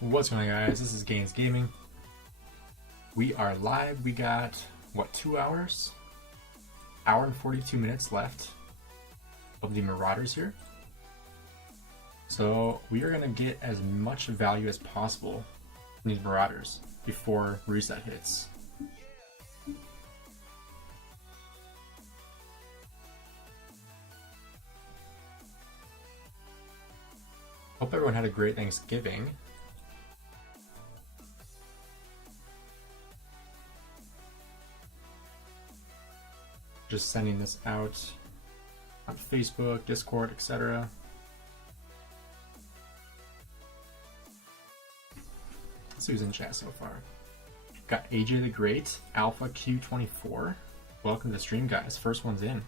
What's going on, guys? This is Gainz Gaming. We are live. We got, what, 2 hours? Hour and 42 minutes left of the Marauders here. So we are going to get as much value as possible from these Marauders before reset hits. Hope everyone had a great Thanksgiving. Just sending this out on Facebook, Discord, etc. Let's see who's in chat so far. Got AJ the Great, Alpha Q24. Welcome to the stream, guys. First one's in.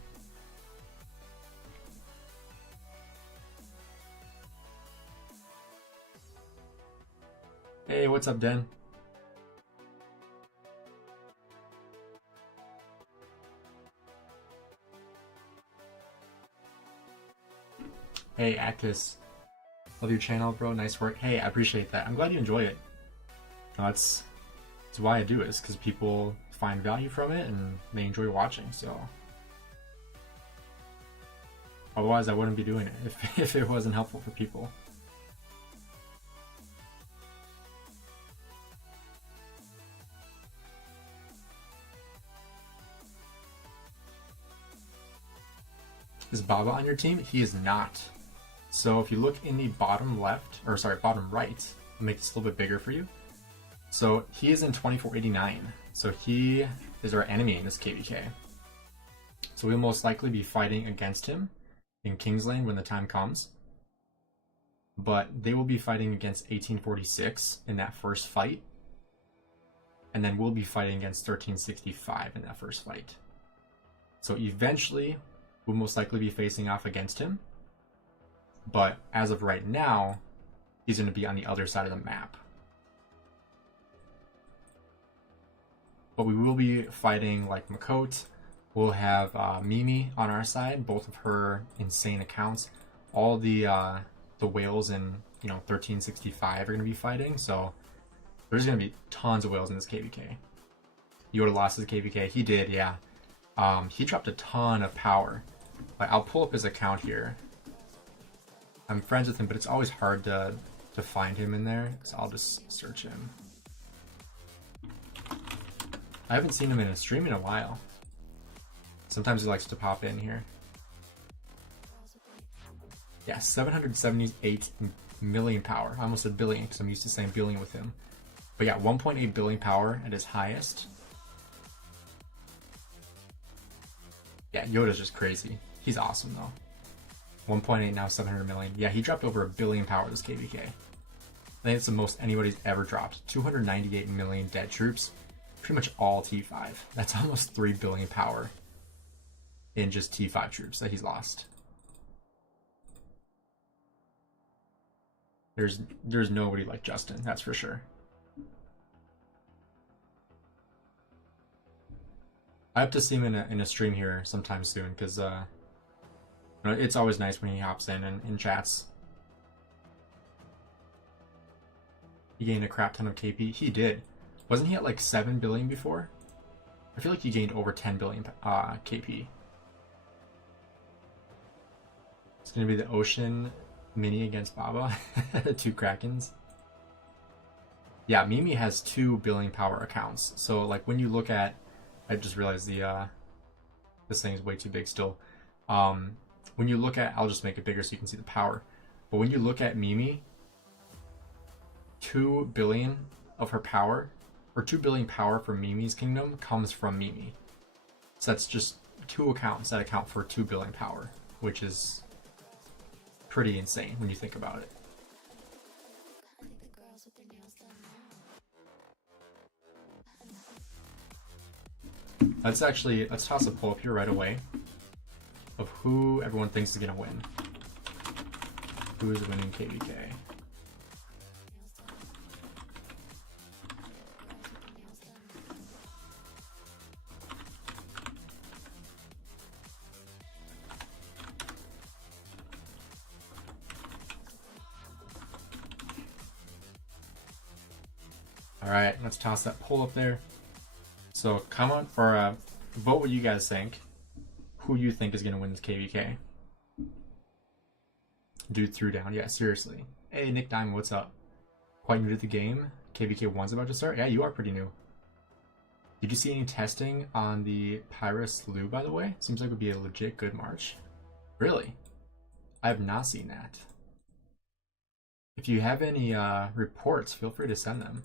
Hey, what's up, Den? Hey, Actus. Love your channel, bro. Nice work. Hey, I appreciate that. I'm glad you enjoy it. That's why I do it, is because people find value from it and they enjoy watching, so. Otherwise, I wouldn't be doing it if it wasn't helpful for people. Is Baba on your team? He is not. So if you look in the bottom left, or sorry, bottom right, I'll make this a little bit bigger for you. So he is in 2489. So he is our enemy in this KVK. So we'll most likely be fighting against him in King's Lane when the time comes. But they will be fighting against 1846 in that first fight. And then we'll be fighting against 1365 in that first fight. So eventually, we'll most likely be facing off against him. But as of right now, he's going to be on the other side of the map. But we will be fighting like Makot. We'll have Mimi on our side, both of her insane accounts. All the whales in 1365 are going to be fighting. So there's going to be tons of whales in this KVK. Yoda lost his KVK. He did, yeah. He dropped a ton of power. Like, I'll pull up his account here. I'm friends with him, but it's always hard to find him in there, so I'll just search him. I haven't seen him in a stream in a while. Sometimes he likes to pop in here. Yeah, 778 million power. I almost said billion because I'm used to saying billion with him. But yeah, 1.8 billion power at his highest. Yeah, Yoda's just crazy. He's awesome though. 1.8 now, 700 million. Yeah, he dropped over 1 billion power this KVK. I think it's the most anybody's ever dropped. 298 million dead troops. Pretty much all T5. That's almost 3 billion power in just T5 troops that he's lost. There's nobody like Justin, that's for sure. I have to see him in a stream here sometime soon, because it's always nice when he hops in chats. He gained a crap ton of KP. He did. Wasn't he at like 7 billion before? I feel like he gained over 10 billion KP. It's going to be the Ocean Mini against Baba. 2 Krakens. Yeah, Mimi has 2 billion power accounts. So like when you look at... I just realized this thing is way too big still. When you look at... I'll just make it bigger so you can see the power. But when you look at Mimi, 2 billion of her power... or 2 billion power from Mimi's kingdom comes from Mimi. So that's just 2 accounts that account for 2 billion power, which is pretty insane when you think about it. Let's toss a poll up here right away of who everyone thinks is going to win. Who is winning KVK? All right, let's toss that poll up there. So comment or vote what you guys think. Who you think is going to win this KVK? Dude threw down. Yeah, seriously. Hey, Nick Diamond, what's up? Quite new to the game. KVK 1's about to start. Yeah, you are pretty new. Did you see any testing on the Pyrus Lu, by the way? Seems like it would be a legit good March. Really? I have not seen that. If you have any reports, feel free to send them.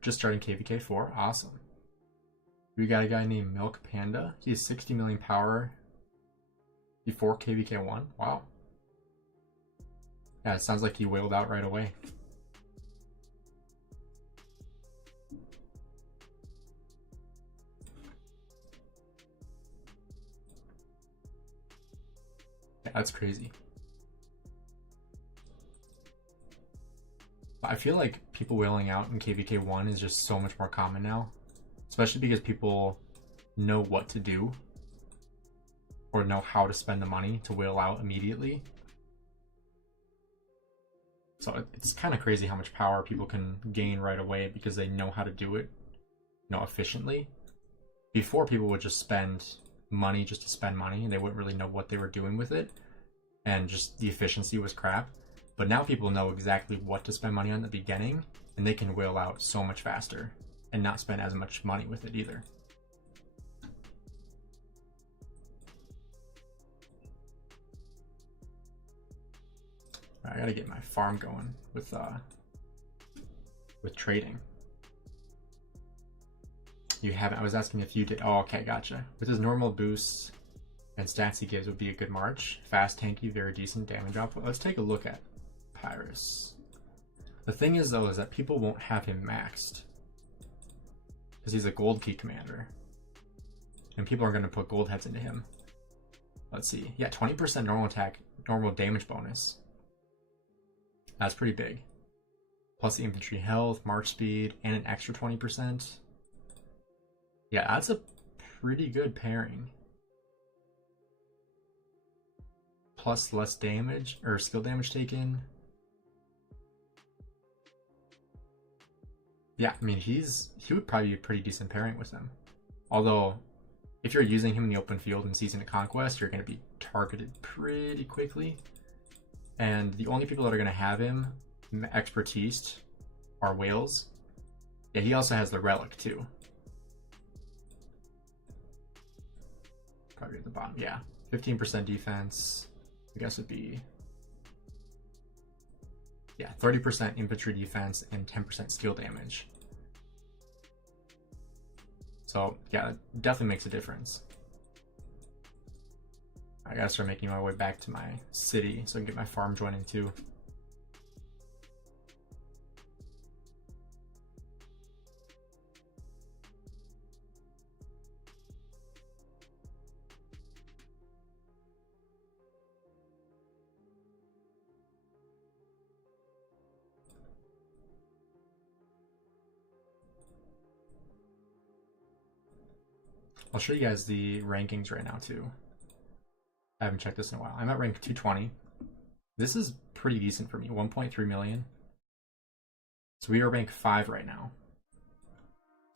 Just starting KVK 4. Awesome. We got a guy named Milk Panda. He has 60 million power before KVK 1. Wow. Yeah, it sounds like he wailed out right away. Yeah, that's crazy. I feel like people wailing out in KVK 1 is just so much more common now. Especially because people know what to do. Or know how to spend the money to wail out immediately. So it's kind of crazy how much power people can gain right away because they know how to do it, efficiently. Before, people would just spend money just to spend money, and they wouldn't really know what they were doing with it, and just the efficiency was crap. But now people know exactly what to spend money on at the beginning, and they can wail out so much faster and not spend as much money with it either. I gotta get my farm going with trading. You haven't. I was asking if you did. Oh, okay, gotcha. With his normal boost and stats he gives would be a good March. Fast, tanky, very decent damage output. Let's take a look at Pyrus. The thing is, though, is that people won't have him maxed because he's a gold key commander, and people are going to put gold heads into him. Let's see. Yeah, 20% normal attack, normal damage bonus. That's pretty big. Plus the infantry health, march speed, and an extra 20%. Yeah, that's a pretty good pairing. Plus less damage, or skill damage taken. Yeah, I mean, he would probably be a pretty decent pairing with him. Although, if you're using him in the open field in Season of Conquest, you're going to be targeted pretty quickly. And the only people that are going to have him expertise are whales. Yeah, he also has the relic too. Probably at the bottom. Yeah, 15% defense. I guess it'd be, yeah, 30% infantry defense and 10% skill damage. So yeah, it definitely makes a difference. I gotta start making my way back to my city so I can get my farm joining too. I'll show you guys the rankings right now too. I haven't checked this in a while. I'm at rank 220. This is pretty decent for me, 1.3 million. So we are rank 5 right now.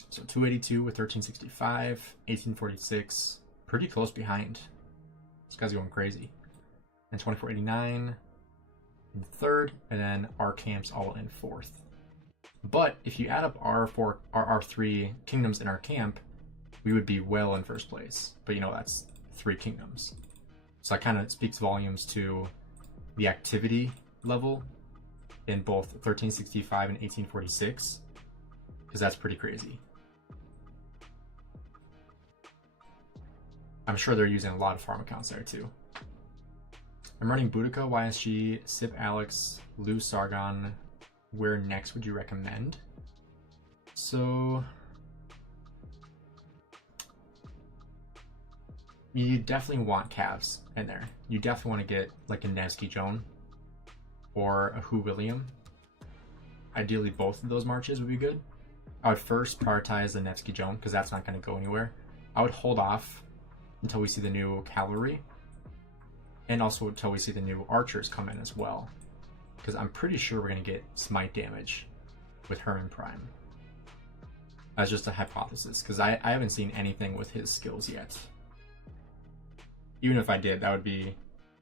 So 282 with 1365, 1846, pretty close behind. This guy's going crazy. And 2489 in 3rd, and then our camps all in 4th. But if you add up our 3 kingdoms in our camp, we would be well in 1st place. But that's 3 kingdoms. So that kind of speaks volumes to the activity level in both 1365 and 1846, because that's pretty crazy. I'm sure they're using a lot of farm accounts there too. I'm running Boudica, YSG, Sip Alex, Lou Sargon. Where next would you recommend? So you definitely want calves in there. You definitely want to get like a Nevsky Joan or a Hu William. Ideally, both of those marches would be good. I would first prioritize the Nevsky Joan because that's not going to go anywhere. I would hold off until we see the new cavalry, and also until we see the new archers come in as well. because I'm pretty sure we're going to get smite damage with Herman Prime. That's just a hypothesis, because I haven't seen anything with his skills yet. Even if I did, that would be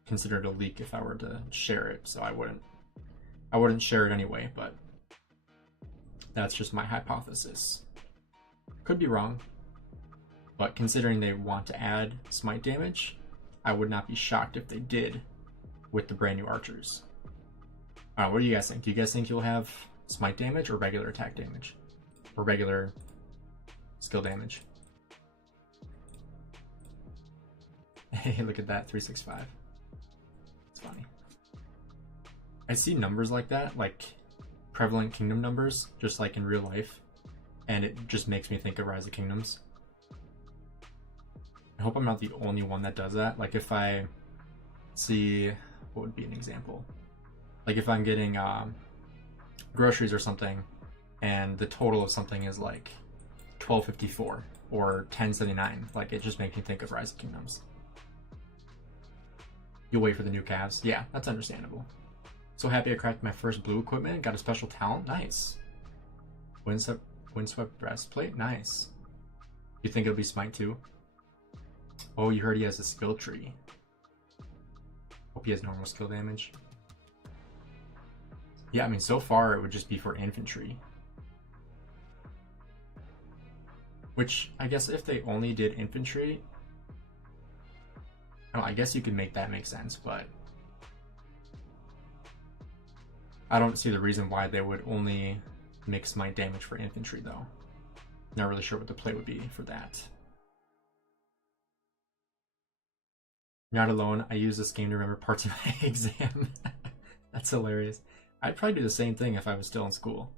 considered a leak if I were to share it, so I wouldn't share it anyway, but that's just my hypothesis. Could be wrong, but considering they want to add smite damage, I would not be shocked if they did with the brand new archers. What do you guys think? Do you guys think you'll have smite damage or regular attack damage? Or regular skill damage? Hey, look at that, 365. It's funny. I see numbers like that, like prevalent kingdom numbers, just like in real life, and it just makes me think of Rise of Kingdoms. I hope I'm not the only one that does that. Like if I see, what would be an example? Like if I'm getting groceries or something, and the total of something is like 1254 or 1079, like it just makes me think of Rise of Kingdoms. You'll wait for the new calves. Yeah, that's understandable. So happy I cracked my first blue equipment, got a special talent. Nice. Windswept breastplate. Nice. You think it'll be smite too? Oh, you heard he has a skill tree. Hope he has normal skill damage. Yeah, I mean, so far it would just be for infantry. Which, I guess if they only did infantry, I guess you could make that make sense, but I don't see the reason why they would only make smite damage for infantry, though. Not really sure what the play would be for that. Not alone. I use this game to remember parts of my exam. That's hilarious. I'd probably do the same thing if I was still in school.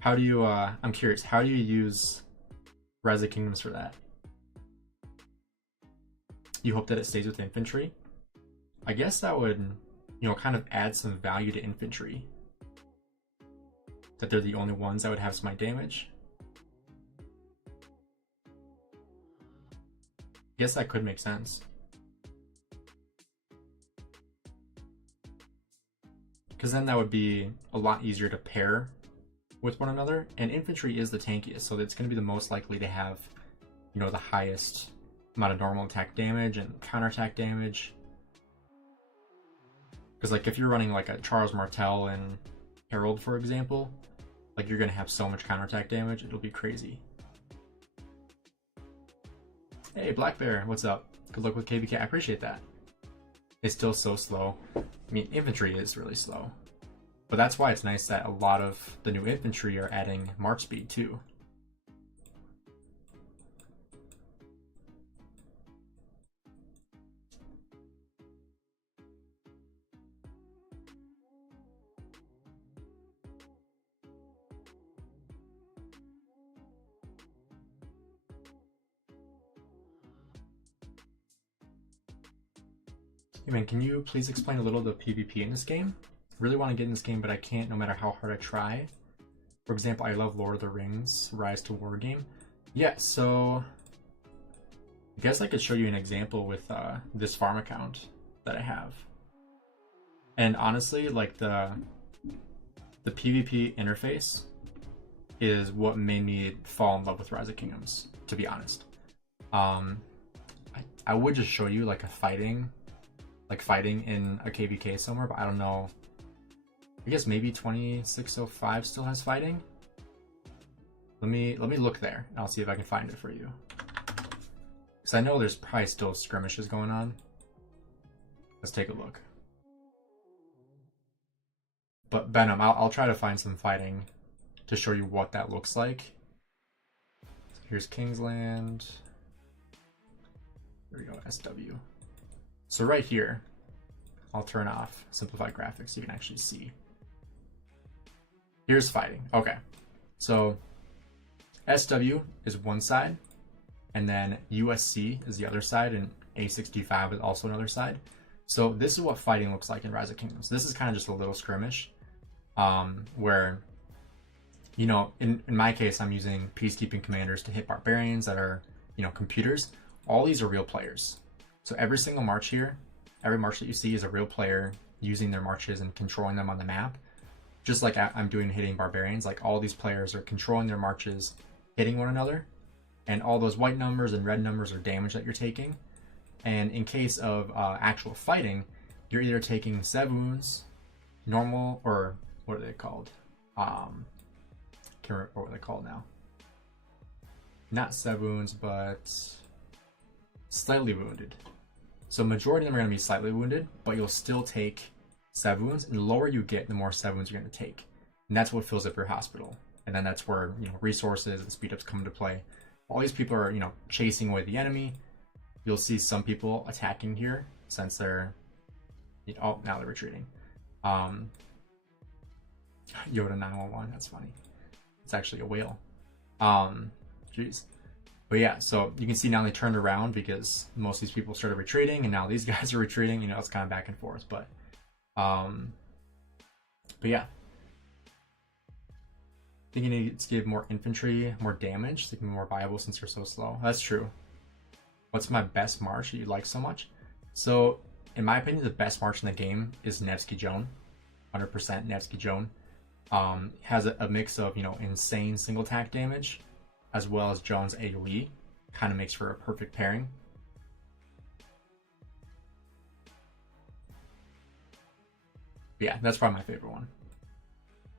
How do you, I'm curious, how do you use Rise of Kingdoms for that? You hope that it stays with infantry? I guess that would, kind of add some value to infantry. That they're the only ones that would have smite damage. I guess that could make sense. Because then that would be a lot easier to pair with one another, and infantry is the tankiest, so it's going to be the most likely to have, the highest amount of normal attack damage and counterattack damage. Because like if you're running like a Charles Martel and Harold, for example, like you're going to have so much counterattack damage, it'll be crazy. Hey, Black Bear, what's up? Good luck with KVK. I appreciate that. It's still so slow. I mean, infantry is really slow. But that's why it's nice that a lot of the new infantry are adding march speed too. Hey man, can you please explain a little of the PvP in this game? I really want to get in this game, but I can't no matter how hard I try. For example, I love Lord of the Rings, Rise to War game. Yeah, so I guess I could show you an example with this farm account that I have. And honestly, like the PvP interface is what made me fall in love with Rise of Kingdoms, to be honest. I would just show you like fighting in a KVK somewhere, but I don't know. I guess maybe 2605 still has fighting. Let me look there and I'll see if I can find it for you. Because I know there's probably still skirmishes going on. Let's take a look. But Venom, I'll try to find some fighting to show you what that looks like. Here's Kingsland. There we go, SW. So right here, I'll turn off simplified graphics so you can actually see. Here's fighting. Okay, so SW is one side, and then USC is the other side, and A65 is also another side. So this is what fighting looks like in Rise of Kingdoms. This is kind of just a little skirmish, where, in my case, I'm using peacekeeping commanders to hit barbarians that are, computers. All these are real players. So every single march here Every march that you see is a real player using their marches and controlling them on the map. Just like I'm doing hitting barbarians, like all these players are controlling their marches, hitting one another, and all those white numbers and red numbers are damage that you're taking. And in case of actual fighting, you're either taking sev wounds, normal, or what are they called? Can't remember what they're called now. Not sev wounds, but slightly wounded. So majority of them are going to be slightly wounded, but you'll still take sev wounds, and the lower you get, the more sev wounds you're going to take. And that's what fills up your hospital. And then that's where, you know, resources and speed ups come into play. All these people are, you know, chasing away the enemy. You'll see some people attacking here since they're, you know, oh, now they're retreating. Yoda 911, that's funny. It's actually a whale. Jeez. But yeah, so you can see now they turned around because most of these people started retreating, and now these guys are retreating. You know, it's kind of back and forth, but yeah. I think you need to give more infantry more damage to be more viable since you're so slow. That's true. What's my best march that you like so much? So, in my opinion, the best march in the game is Nevsky Joan. 100% Nevsky Joan. Has a mix of, you know, insane single attack damage as well as Joan's AoE. Kind of makes for a perfect pairing. But yeah, that's probably my favorite one.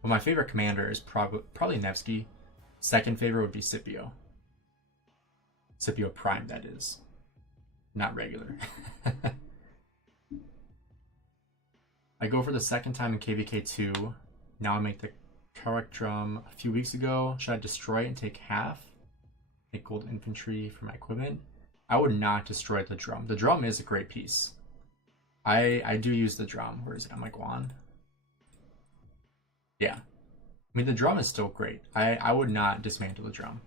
But my favorite commander is probably Nevsky. Second favorite would be Scipio. Scipio Prime, that is. Not regular. I go for the second time in KVK 2. Now I make the correct drum a few weeks ago. Should I destroy it and take half? Make gold infantry for my equipment? I would not destroy the drum. The drum is a great piece. I do use the drum. Where is it? On my Guan. Yeah. I mean, the drum is still great. I would not dismantle the drum.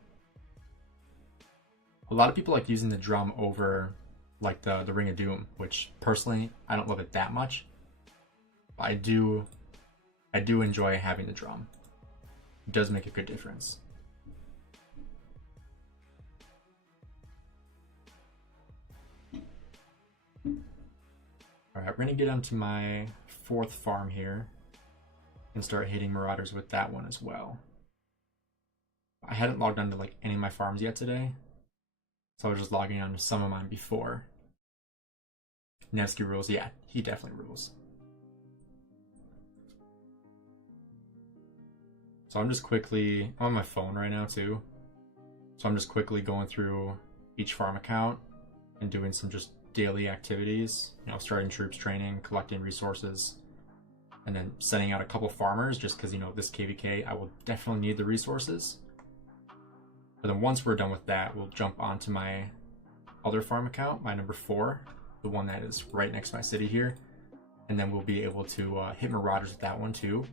A lot of people like using the drum over like the Ring of Doom, which personally I don't love it that much. But I do enjoy having the drum. It does make a good difference. Alright, we're gonna get onto my 4th farm here and start hitting Marauders with that one as well. I hadn't logged onto like any of my farms yet today, so I was just logging on to some of mine before. Nevsky rules, yeah, he definitely rules. So I'm just quickly, I'm on my phone right now too, so I'm just quickly going through each farm account and doing some just daily activities, you know, starting troops training, collecting resources, and then sending out a couple farmers just because, you know, this KVK, I will definitely need the resources. But then once we're done with that, we'll jump onto my other farm account, my number 4, the one that is right next to my city here. And then we'll be able to hit Marauders with that one too.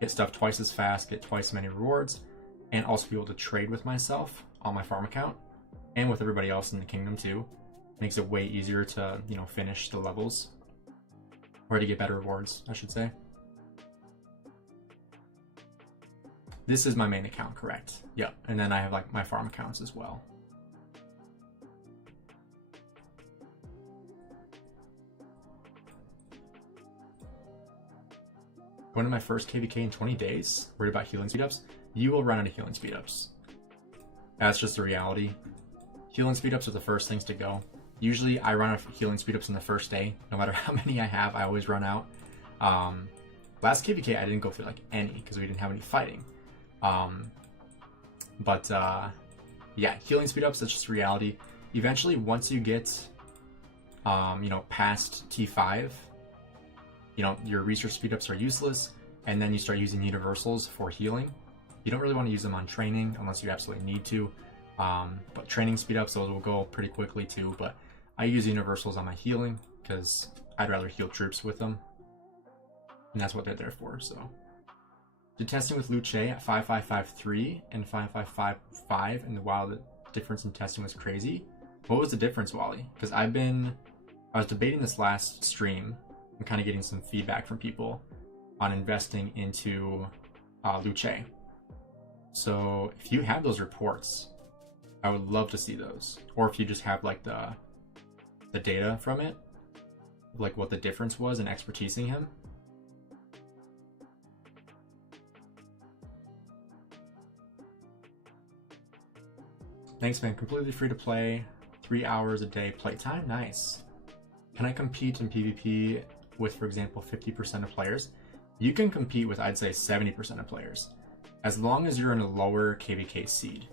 Get stuff twice as fast, get twice as many rewards, and also be able to trade with myself on my farm account and with everybody else in the kingdom too. Makes it way easier to, you know, finish the levels, or to get better rewards, I should say. This is my main account, correct? Yep, and then I have like my farm accounts as well. Going to my first KVK in 20 days, worried about healing speedups? You will run out of healing speedups. That's just the reality. Healing speedups are the first things to go. Usually I run out of healing speedups in the first day. No matter how many I have, I always run out. Last KVK I didn't go through like any because we didn't have any fighting. Yeah, healing speedups, that's just reality. Eventually, once you get, you know, past T5, you know, your research speedups are useless, and then you start using universals for healing. You don't really want to use them on training unless you absolutely need to. But training speedups, those will go pretty quickly too, but I use universals on my healing because I'd rather heal troops with them. And that's what they're there for, so. Did testing with Luce at 5553 and 5555 in the WoW, the difference in testing was crazy. What was the difference, Wally? Because I was debating this last stream and kind of getting some feedback from people on investing into Luce. So if you have those reports, I would love to see those. Or if you just have like the data from it, like what the difference was in expertising him. Thanks, man. Completely free to play. 3 hours a day playtime. Nice. Can I compete in PvP with, for example, 50% of players? You can compete with, I'd say, 70% of players, as long as you're in a lower KVK seed.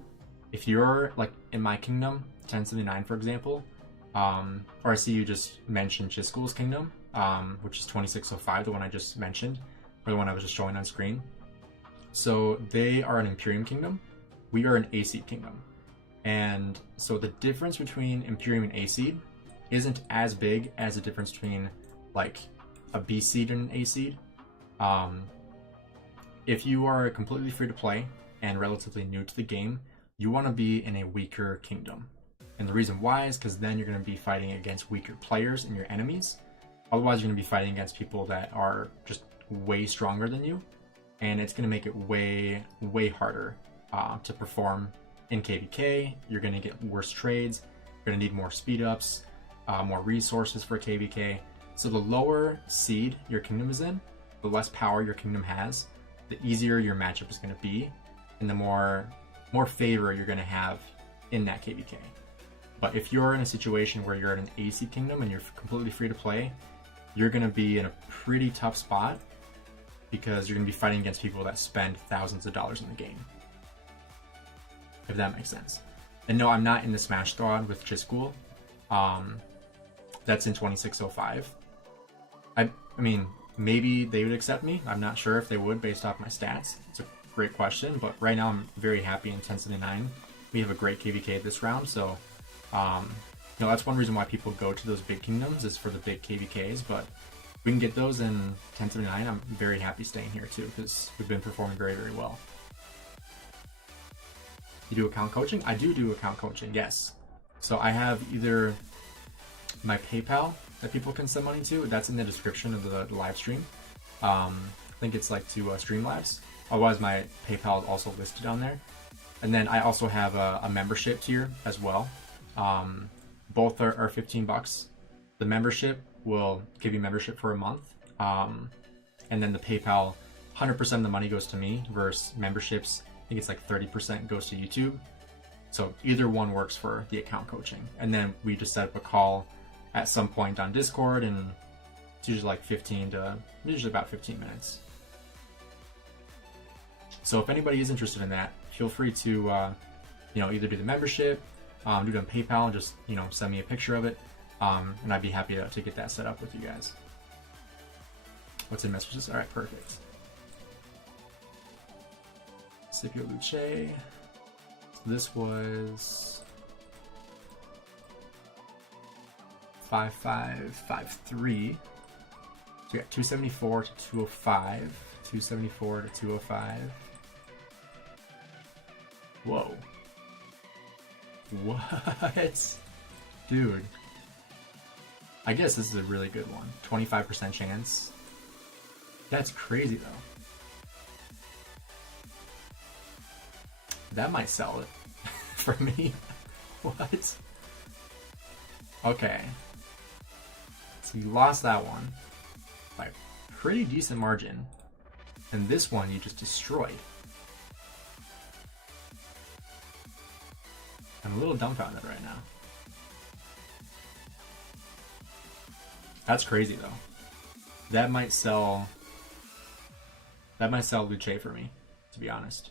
If you're like in my kingdom, 1079, for example, or I see you just mentioned Chisgule's kingdom, which is 2605, the one I just mentioned, or the one I was just showing on screen. So they are an Imperium kingdom. We are an A seed kingdom. And so the difference between Imperium and A seed isn't as big as the difference between like a B seed and an A seed. If you are completely free to play and relatively new to the game, you want to be in a weaker kingdom. And the reason why is because then you're going to be fighting against weaker players and your enemies. Otherwise, you're going to be fighting against people that are just way stronger than you. And it's going to make it way, way harder to perform in KVK. You're going to get worse trades. You're going to need more speed ups, more resources for KVK. So the lower seed your kingdom is in, the less power your kingdom has, the easier your matchup is going to be, and the more favor you're going to have in that KVK. But if you're in a situation where you're in an A seed kingdom and you're completely free to play, you're going to be in a pretty tough spot because you're going to be fighting against people that spend thousands of dollars in the game. If that makes sense. And no, I'm not in the Smash squad with chisgule. That's in 2605. I mean, maybe they would accept me. I'm not sure if they would based off my stats. It's a great question, but right now I'm very happy in 1079. We have a great KVK this round, so that's one reason why people go to those big kingdoms is for the big KVKs, but we can get those in 1079. I'm very happy staying here too because we've been performing very, very well. You do account coaching? I do account coaching, yes. So I have either my PayPal that people can send money to. That's in the description of the live stream. I think it's like to Streamlabs. Otherwise, my PayPal is also listed on there. And then I also have a membership tier as well. Both are $15. The membership will give you membership for a month. And then the PayPal, 100% of the money goes to me versus memberships. I think it's like 30% goes to YouTube. So either one works for the account coaching. And then we just set up a call at some point on Discord, and it's usually like usually about 15 minutes. So if anybody is interested in that, feel free to either do the membership, do it on PayPal, and just send me a picture of it, and I'd be happy to get that set up with you guys. What's in messages? All right, perfect. Scipio Luce. So this was 5553. So we got 274 to 205. 274 to 205. Whoa. What? Dude. I guess this is a really good one. 25% chance. That's crazy though. That might sell it for me. What? Okay. So you lost that one by a pretty decent margin. And this one you just destroyed. I'm a little dumbfounded right now. That's crazy though. That might sell Luce for me, to be honest.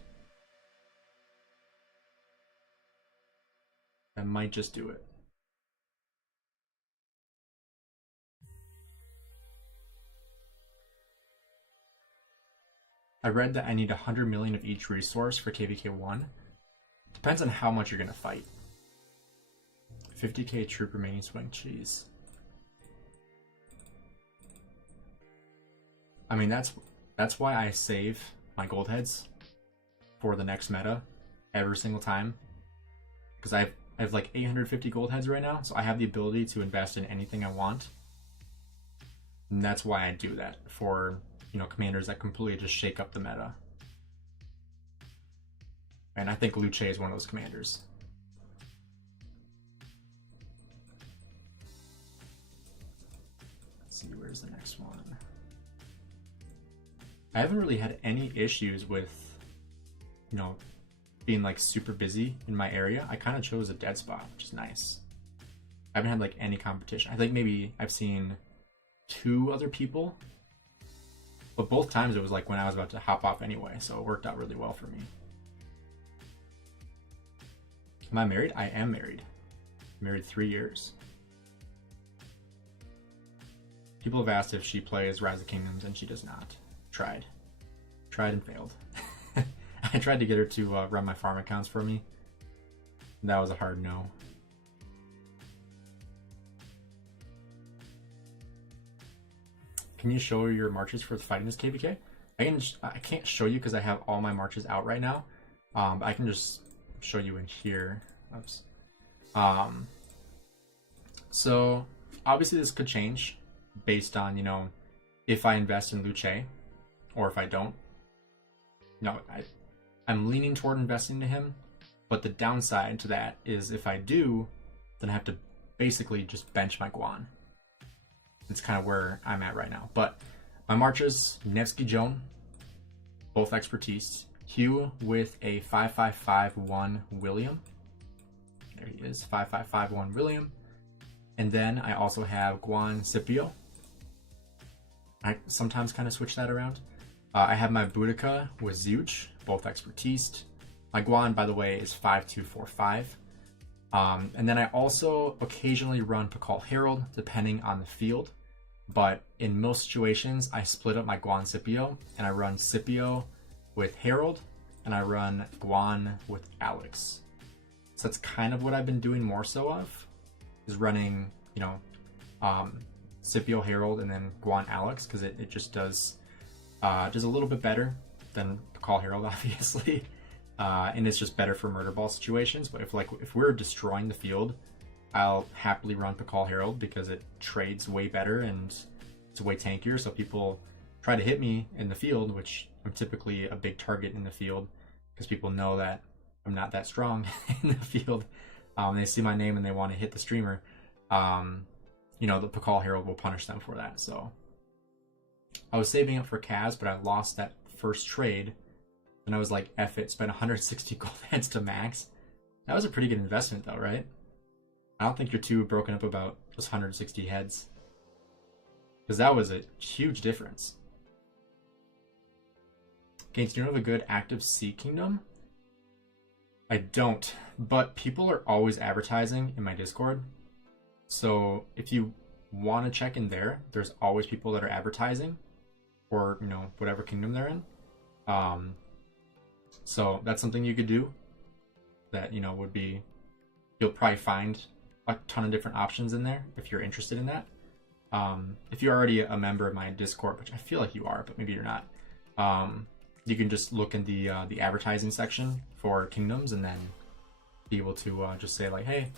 That might just do it. I read that I need 100 million of each resource for KVK1. Depends on how much you're gonna fight. 50k troop remaining swing cheese. I mean, that's why I save my gold heads for the next meta every single time. Because I have like 850 gold heads right now, so I have the ability to invest in anything I want. And that's why I do that for, commanders that completely just shake up the meta. And I think Luce is one of those commanders. see, where's the next one? I haven't really had any issues with, you know, being like super busy in my area. I kind of chose a dead spot, which is nice. I haven't had like any competition. I think maybe I've seen 2 other people, but both times it was like when I was about to hop off anyway, so it worked out really well for me. Am I married? I am married. Married 3 years. People have asked if she plays Rise of Kingdoms, and she does not. Tried and failed. I tried to get her to run my farm accounts for me. That was a hard no. Can you show your marches for fighting this KVK? I can't show you because I have all my marches out right now. I can just show you in here. Oops. So obviously this could change based on, you know, if I invest in Luce or if I don't. No, I'm leaning toward investing to him, but the downside to that is if I do, then I have to basically just bench my Guan. It's kind of where I'm at right now. But my marches, Nevsky Joan, both expertise. Hugh with a 5551 William. There he is, 5551 William. And then I also have Guan Scipio. I sometimes kind of switch that around. I have my Boudica with Zeuch, both expertise. My Guan, by the way, is 5245. And then I also occasionally run Pakal Herald, depending on the field. But in most situations, I split up my Guan Scipio, and I run Scipio with Herald, and I run Guan with Alex. So that's kind of what I've been doing more so of, is running, you know, Scipio Herald and then Guan Alex, because it just does a little bit better than Pakal Herald, obviously. And it's just better for murder ball situations. But if we're destroying the field, I'll happily run Pakal Herald because it trades way better and it's way tankier. So people try to hit me in the field, which I'm typically a big target in the field because people know that I'm not that strong in the field. They see my name and they want to hit the streamer. You know, the Pakal Herald will punish them for that. So I was saving up for Kaz, but I lost that first trade. And I was like, F it, spent 160 gold heads to max. That was a pretty good investment though, right? I don't think you're too broken up about just 160 heads. Because that was a huge difference. Gainz, do you have a good active Sea Kingdom? I don't, but people are always advertising in my Discord. So if you want to check in there, there's always people that are advertising or, you know, whatever kingdom they're in. So that's something you could do that, you know, would be, you'll probably find a ton of different options in there if you're interested in that. If you're already a member of my Discord, which I feel like you are, but maybe you're not, you can just look in the advertising section for kingdoms and then be able to just say like, hey,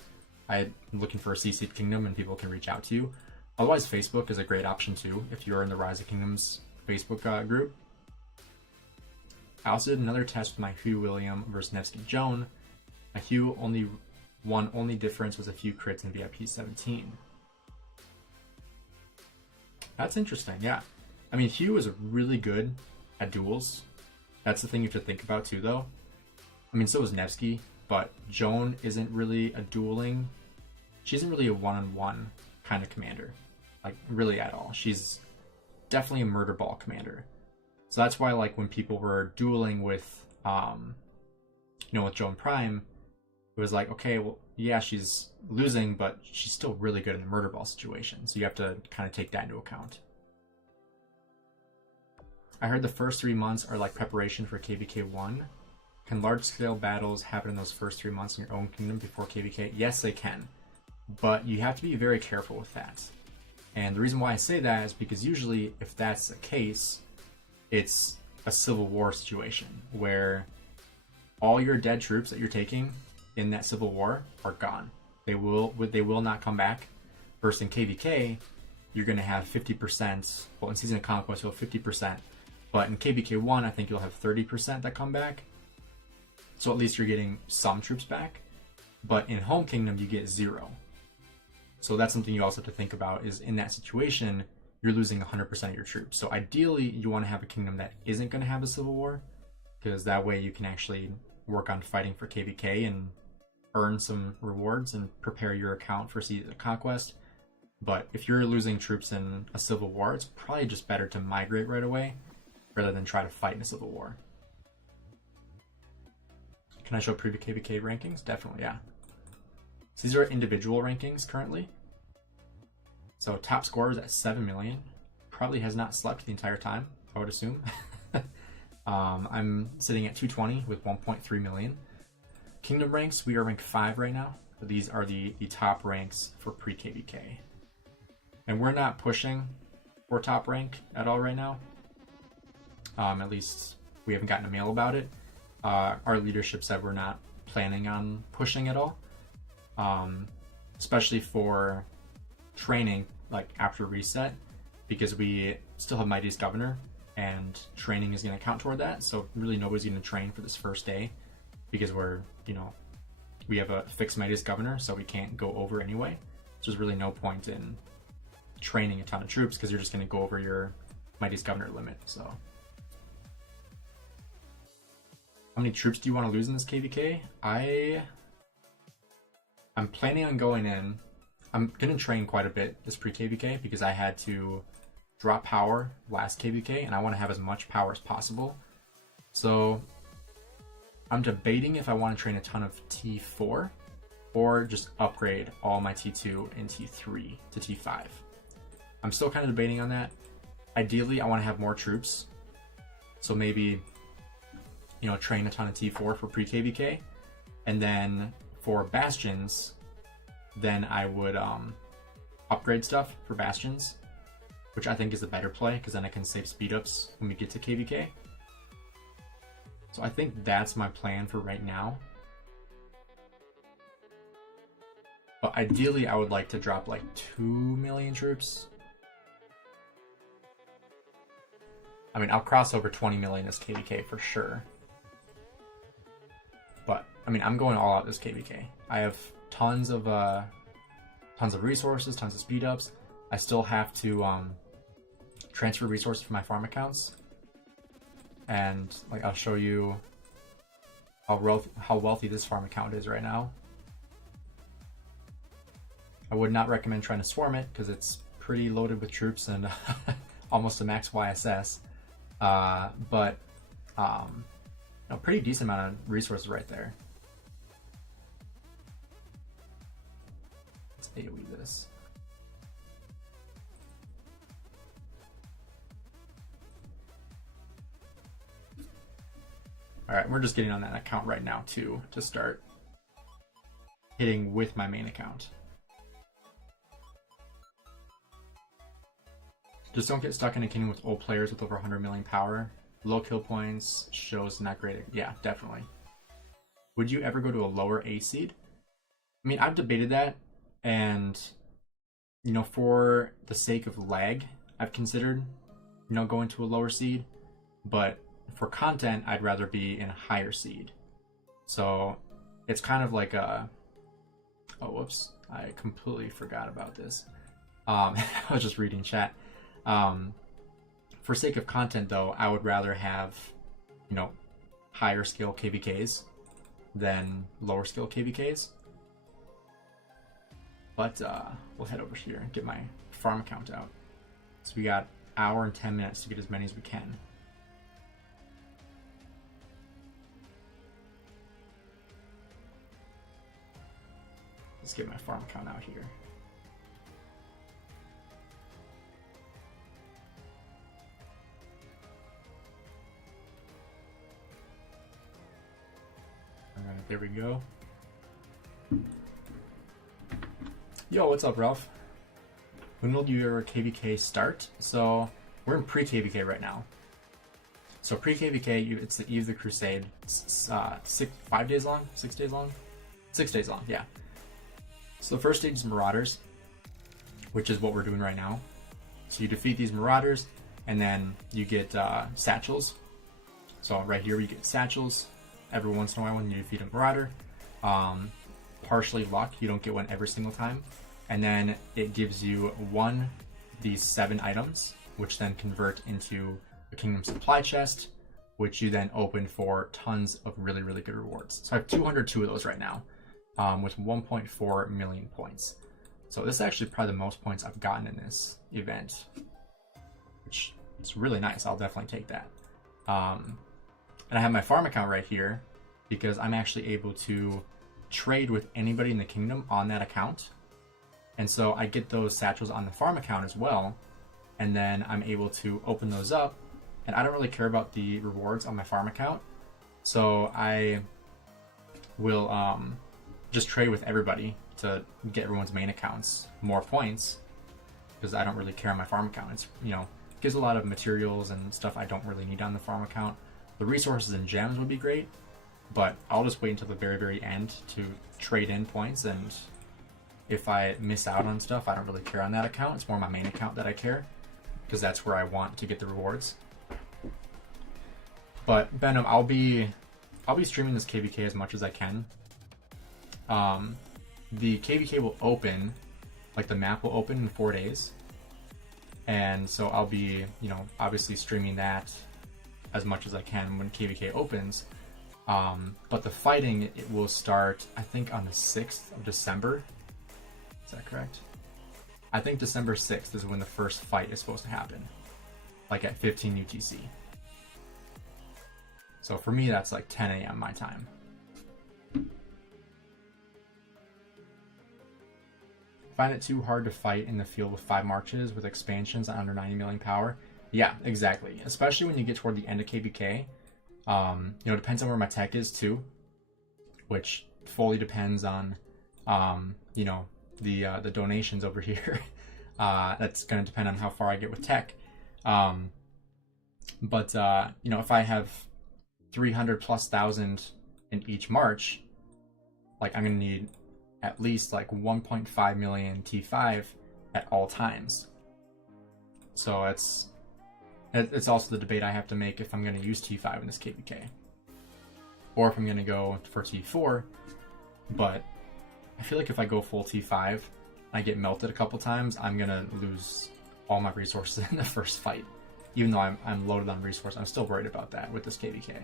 I'm looking for a CC kingdom, and people can reach out to you. Otherwise, Facebook is a great option too if you're in the Rise of Kingdoms Facebook group. I also did another test with my Hugh William versus Nevsky Joan. My Hugh only difference was a few crits in VIP 17. That's interesting, yeah. I mean, Hugh is really good at duels. That's the thing you have to think about too, though. I mean, so is Nevsky, but Joan isn't really a dueling. She isn't really a one-on-one kind of commander, like really at all. She's definitely a murder ball commander. So that's why, like, when people were dueling with, you know, with Joan Prime, it was like, okay, well, yeah, she's losing, but she's still really good in the murder ball situation. So you have to kind of take that into account. I heard the first 3 months are like preparation for KVK 1. Can large-scale battles happen in those first 3 months in your own kingdom before KVK? Yes, they can. But you have to be very careful with that. And the reason why I say that is because usually, if that's the case, it's a civil war situation where all your dead troops that you're taking in that civil war are gone. They will not come back. Versus in KVK, you're going to have 50%. Well, in Season of Conquest, you'll have 50%. But in KVK 1, I think you'll have 30% that come back. So at least you're getting some troops back. But in Home Kingdom, you get 0. So that's something you also have to think about, is in that situation, you're losing 100% of your troops. So ideally, you want to have a kingdom that isn't going to have a civil war, because that way you can actually work on fighting for KVK and earn some rewards and prepare your account for Season of Conquest. But if you're losing troops in a civil war, it's probably just better to migrate right away rather than try to fight in a civil war. Can I show previous KVK rankings? Definitely, yeah. So these are individual rankings currently. So top scorer is at 7 million. Probably has not slept the entire time, I would assume. I'm sitting at 220 with 1.3 million. Kingdom ranks, we are ranked 5 right now. But these are the top ranks for pre-KVK. And we're not pushing for top rank at all right now. At least we haven't gotten a mail about it. Our leadership said we're not planning on pushing at all. Especially for training, like after reset, because we still have Mightiest Governor and training is going to count toward that. So really nobody's going to train for this first day because we have a fixed Mightiest Governor, so we can't go over anyway. So there's really no point in training a ton of troops because you're just going to go over your Mightiest Governor limit. So how many troops do you want to lose in this KVK? I'm planning on going in. I'm going to train quite a bit this pre-KVK because I had to drop power last KVK and I want to have as much power as possible. So I'm debating if I want to train a ton of T4 or just upgrade all my T2 and T3 to T5. I'm still kind of debating on that. Ideally, I want to have more troops. So maybe, train a ton of T4 for pre-KVK. And then for Bastions, then I would upgrade stuff for Bastions, which I think is the better play because then I can save speed ups when we get to KVK. So I think that's my plan for right now. But ideally, I would like to drop like 2 million troops. I mean, I'll cross over 20 million this KVK for sure. But I mean, I'm going all out this KVK. I have tons of resources, tons of speed ups. I still have to transfer resources from my farm accounts, and like I'll show you how wealthy this farm account is right now. I would not recommend trying to swarm it because it's pretty loaded with troops and almost a max YSS. But a pretty decent amount of resources right there. Let's AoE this. Alright, we're just getting on that account right now too to start hitting with my main account. Just don't get stuck in a kingdom with old players with over 100 million power. Low kill points shows not great. Yeah, definitely. Would you ever go to a lower A seed? I mean, I've debated that, and for the sake of lag, I've considered going to a lower seed, but for content, I'd rather be in a higher seed. So it's kind of like a... Oh, whoops. I completely forgot about this. I was just reading chat. For sake of content, though, I would rather have, higher skill KVKs than lower skill KVKs. But we'll head over here and get my farm account out. So we got an hour and 10 minutes to get as many as we can. Let's get my farm account out here. Alright, there we go. Yo, what's up, Ralph? When will your KVK start? So, we're in pre-KVK right now. So pre-KVK, it's the Eve of the Crusade. It's 5 days long? 6 days long? 6 days long, yeah. So the first stage is Marauders, which is what we're doing right now. So you defeat these Marauders, and then you get satchels. So right here we get satchels every once in a while when you defeat a Marauder. Partially luck, you don't get one every single time. And then it gives you one these 7 items, which then convert into a kingdom supply chest, which you then open for tons of really, really good rewards. So I have 202 of those right now, with 1.4 million points. So this is actually probably the most points I've gotten in this event, which is really nice. I'll definitely take that. And I have my farm account right here because I'm actually able to trade with anybody in the kingdom on that account. And so I get those satchels on the farm account as well. And then I'm able to open those up. And I don't really care about the rewards on my farm account. So I will just trade with everybody to get everyone's main accounts more points, because I don't really care on my farm account. It's, you know, gives a lot of materials and stuff I don't really need on the farm account. The resources and gems would be great, but I'll just wait until the very, very end to trade in points. And if I miss out on stuff, I don't really care on that account. It's more my main account that I care, because that's where I want to get the rewards. But Venom, I'll be streaming this KVK as much as I can. The KVK will open, like the map will open in 4 days. And so I'll be, you know, obviously streaming that as much as I can when KVK opens. But the fighting, it will start, I think, on the 6th of December. Is that correct? I think December 6th is when the first fight is supposed to happen, like at 15 UTC. So for me, that's like 10 a.m. my time. Find it too hard to fight in the field with 5 marches with expansions at under 90 million power? Yeah, exactly. Especially when you get toward the end of KVK. You know, it depends on where my tech is too, which fully depends on, you know, the donations over here. That's going to depend on how far I get with tech. But you know, if I have 300,000+ in each march, like I'm going to need at least like 1.5 million T5 at all times. So it's also the debate I have to make if I'm going to use T5 in this KVK, or if I'm going to go for T4. But I feel like if I go full T5, I get melted a couple times, I'm going to lose all my resources in the first fight. Even though I'm loaded on resources, I'm still worried about that with this KVK.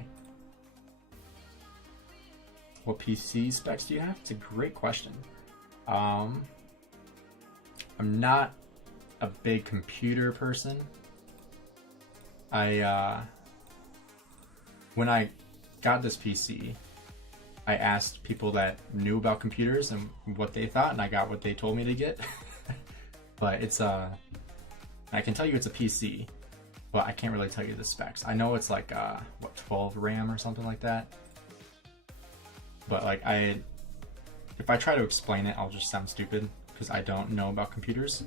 What PC specs do you have? It's a great question. I'm not a big computer person. When I got this PC, I asked people that knew about computers and what they thought, and I got what they told me to get. But it's I can tell you it's a PC, but I can't really tell you the specs. I know it's like what, 12 RAM or something like that. But like if I try to explain it, I'll just sound stupid because I don't know about computers.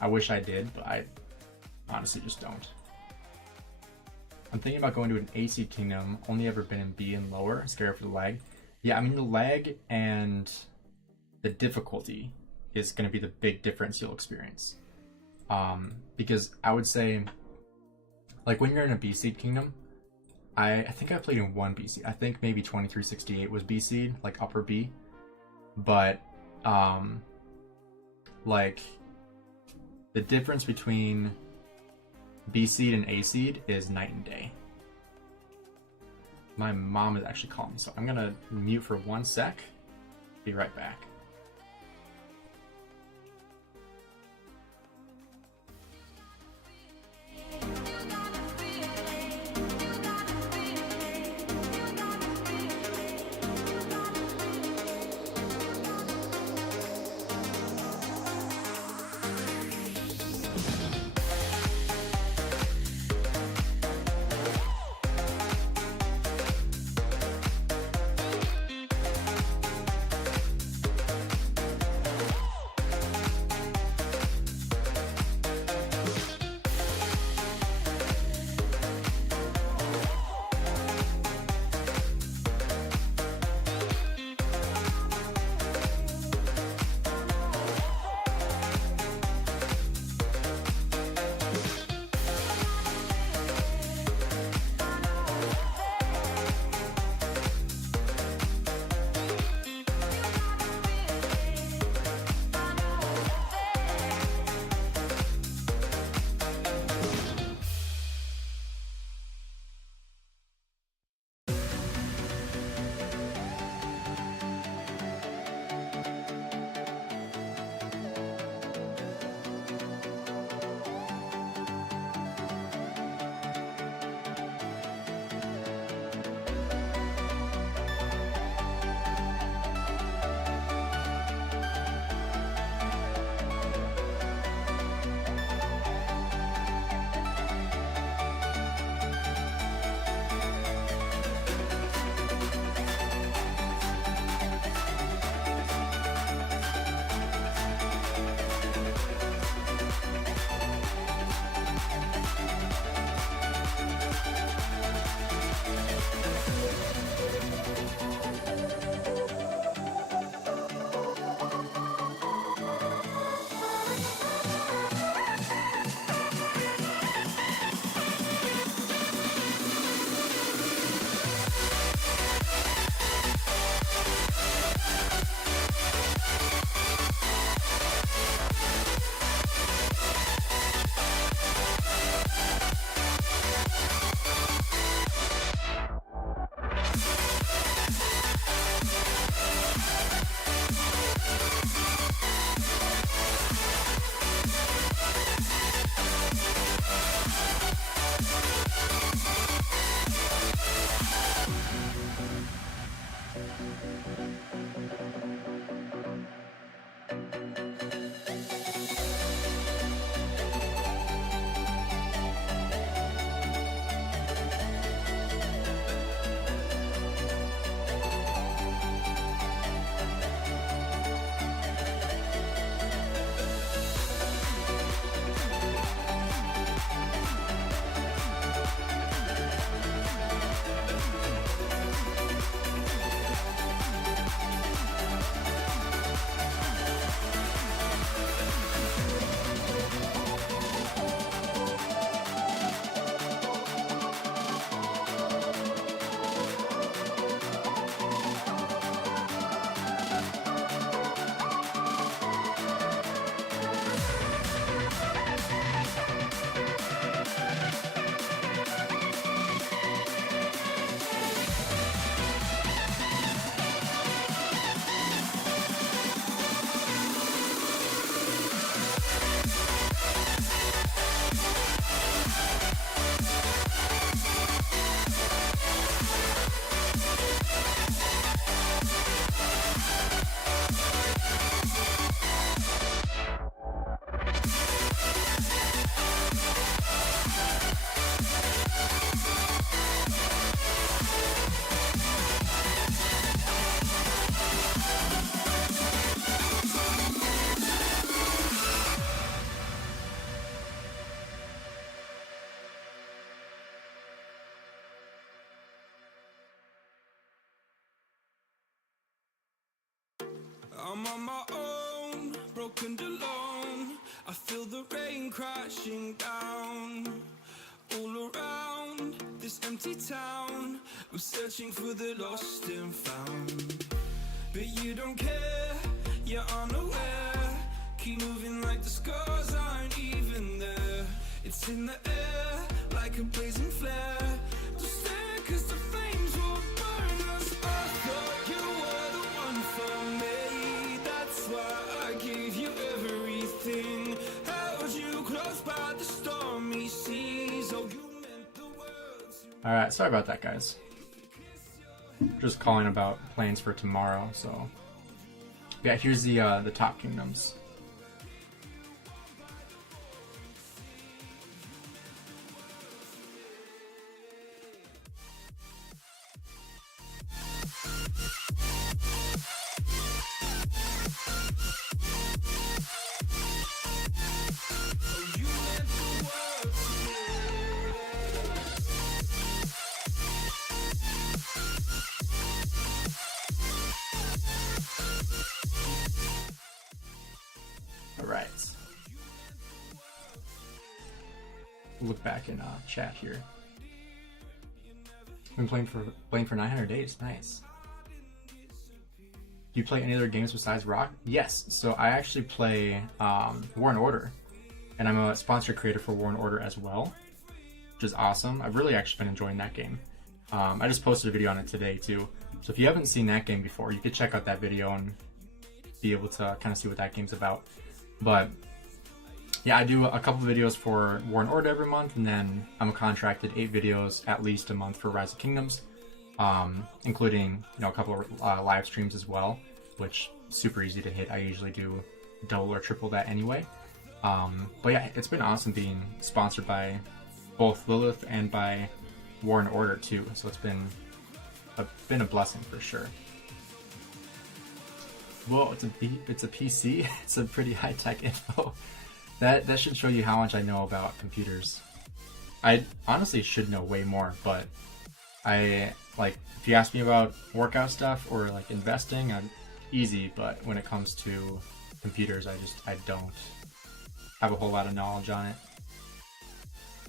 I wish I did, but I honestly just don't. I'm thinking about going to an AC kingdom. Only ever been in B and lower. Scared for the lag. Yeah, I mean the lag and the difficulty is going to be the big difference you'll experience. Because I would say, like when you're in a B seed kingdom, I think I played in one B seed. I think maybe 2368 was B seed, like upper B. But like the difference between B seed and A seed is night and day. My mom is actually calling me, so I'm gonna mute for 1 sec. Be right back. I'm on my own, broken alone. I feel the rain crashing down all around this empty town. I'm searching for the lost and found, but you don't care, you're unaware. Keep moving like the scars aren't even there. It's in the air like a blazing flare. Don't stare 'cause the flames will burn us. I thought you were the one for me. That's why I gave you everything. Held you close by the stormy seas. Oh, you meant the world to. Alright, sorry about that, guys. Just calling about plans for tomorrow, so yeah, here's the top kingdoms. Alright. Look back in chat here. Been playing for 900 days. Nice. Do you play any other games besides Rock? Yes. So I actually play War and Order, and I'm a sponsored creator for War and Order as well, which is awesome. I've really actually been enjoying that game. I just posted a video on it today too. So if you haven't seen that game before, you could check out that video and be able to kind of see what that game's about. But yeah, I do a couple videos for War and Order every month, and then I'm contracted 8 videos at least a month for Rise of Kingdoms, including a couple of live streams as well, which super easy to hit. I usually do double or triple that anyway. But yeah, it's been awesome being sponsored by both Lilith and by War and Order too. So it's been a blessing for sure. Whoa, it's a PC. It's a pretty high-tech info. That should show you how much I know about computers. I honestly should know way more, but if you ask me about workout stuff or like investing, I'm easy, but when it comes to computers, I don't have a whole lot of knowledge on it.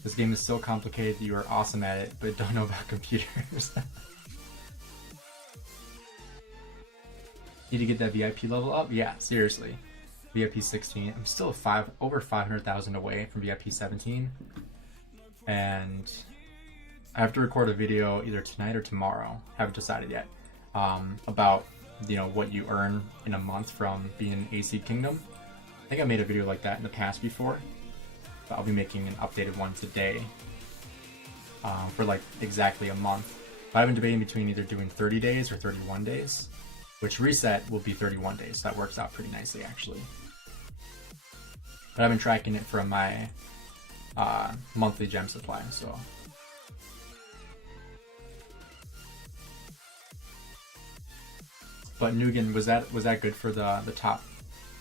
This game is so complicated, you are awesome at it, but don't know about computers. Need to get that VIP level up? Yeah, seriously. VIP 16. I'm still over 500,000 away from VIP 17. And I have to record a video either tonight or tomorrow. Haven't decided yet. About what you earn in a month from being an AC Kingdom. I think I made a video like that in the past before. But I'll be making an updated one today. For like exactly a month. But I've been debating between either doing 30 days or 31 days. Which reset will be 31 days. So that works out pretty nicely, actually. But I've been tracking it from my monthly gem supply, so. But Nugan, was that good for the top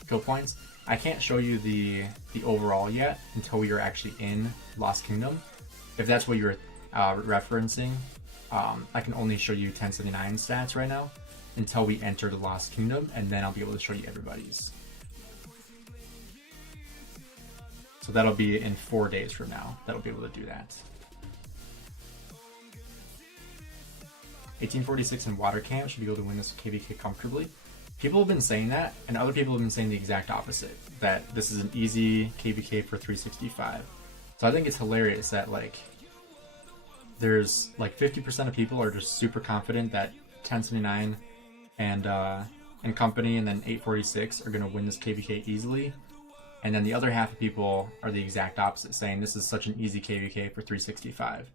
kill points? I can't show you the overall yet until we are actually in Lost Kingdom. If that's what you're referencing, I can only show you 1079 stats right now until we enter the Lost Kingdom, and then I'll be able to show you everybody's. So that'll be in 4 days from now. That'll be able to do that. 1846 in Water Camp should be able to win this KVK comfortably. People have been saying that, and other people have been saying the exact opposite. That this is an easy KVK for 365. So I think it's hilarious that there's 50% of people are just super confident that 1079 and company and then 846 are going to win this KVK easily, and then the other half of people are the exact opposite, saying this is such an easy KVK for 365.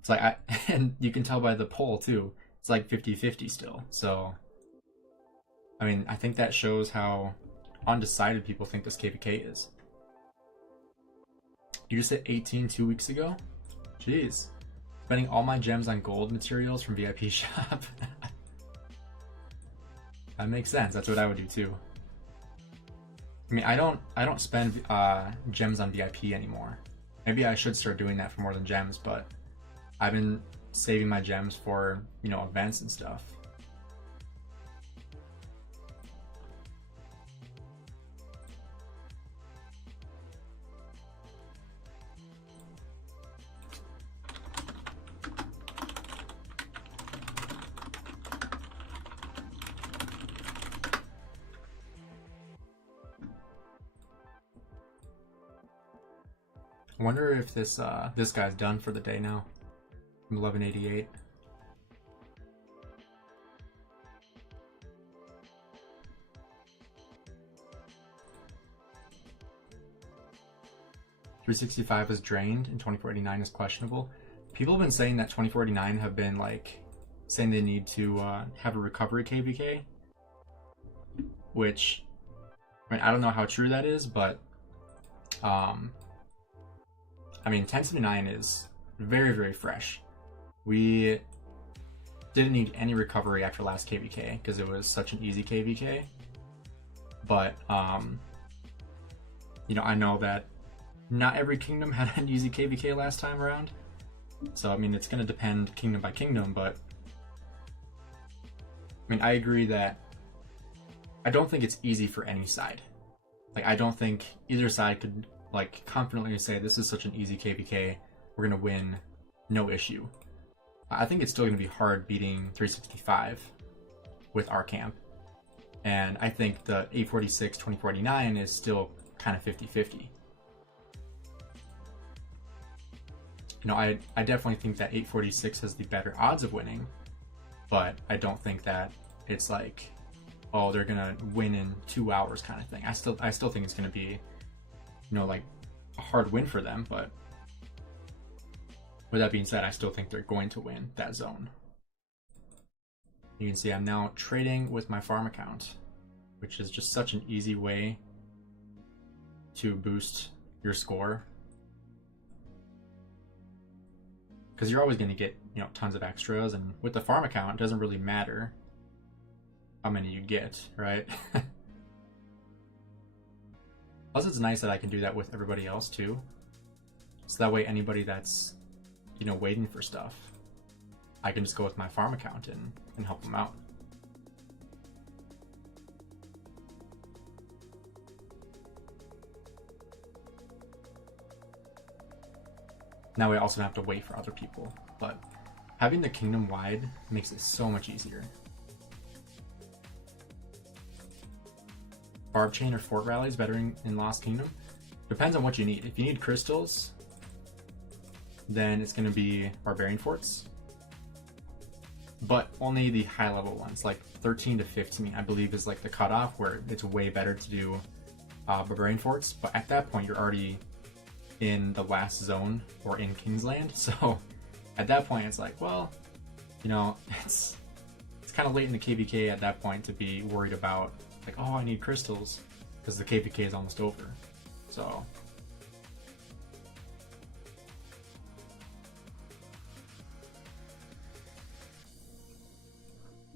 It's and you can tell by the poll too, it's like 50-50 still. So I mean, I think that shows how undecided people think this KVK is. You just hit 18 2 weeks ago? Jeez. Spending all my gems on gold materials from VIP shop. That makes sense. That's what I would do too. I mean, I don't spend gems on VIP anymore. Maybe I should start doing that for more than gems, but I've been saving my gems for, events and stuff. I wonder if this this guy's done for the day now. From 1188. $365 is drained and 2489 is questionable. People have been saying that 2489 have been like saying they need to have a recovery KVK, which I mean I don't know how true that is, but I mean 1079 is very, very fresh. We didn't need any recovery after last KVK because it was such an easy KVK. But you know, I know that not every kingdom had an easy KVK last time around. So I mean it's gonna depend kingdom by kingdom, but I mean I agree that I don't think it's easy for any side. Like I don't think either side could like confidently say this is such an easy KVK, we're gonna win, no issue. I think it's still gonna be hard beating 365 with our camp. And I think the 846 2049 is still kind of 50-50. You know, I definitely think that 846 has the better odds of winning, but I don't think that it's like, oh, they're gonna win in 2 hours kind of thing. I still think it's gonna be, you know, like a hard win for them, but with that being said, I still think they're going to win that zone. You can see I'm now trading with my farm account, which is just such an easy way to boost your score. Because you're always going to get, you know, tons of extras, and with the farm account, it doesn't really matter how many you get, right? Plus, it's nice that I can do that with everybody else too. So that way, anybody that's, you know, waiting for stuff, I can just go with my farm account and help them out. Now we also have to wait for other people, but having the kingdom wide makes it so much easier. Barb chain or fort rallies better in Lost Kingdom? Depends on what you need. If you need crystals, then it's going to be barbarian forts, but only the high level ones, like 13 to 15 I believe is like the cutoff where it's way better to do barbarian forts. But at that point you're already in the last zone or in Kingsland, so at that point it's like, well, you know, it's kind of late in the KVK at that point to be worried about like, oh, I need crystals, because the KVK is almost over. So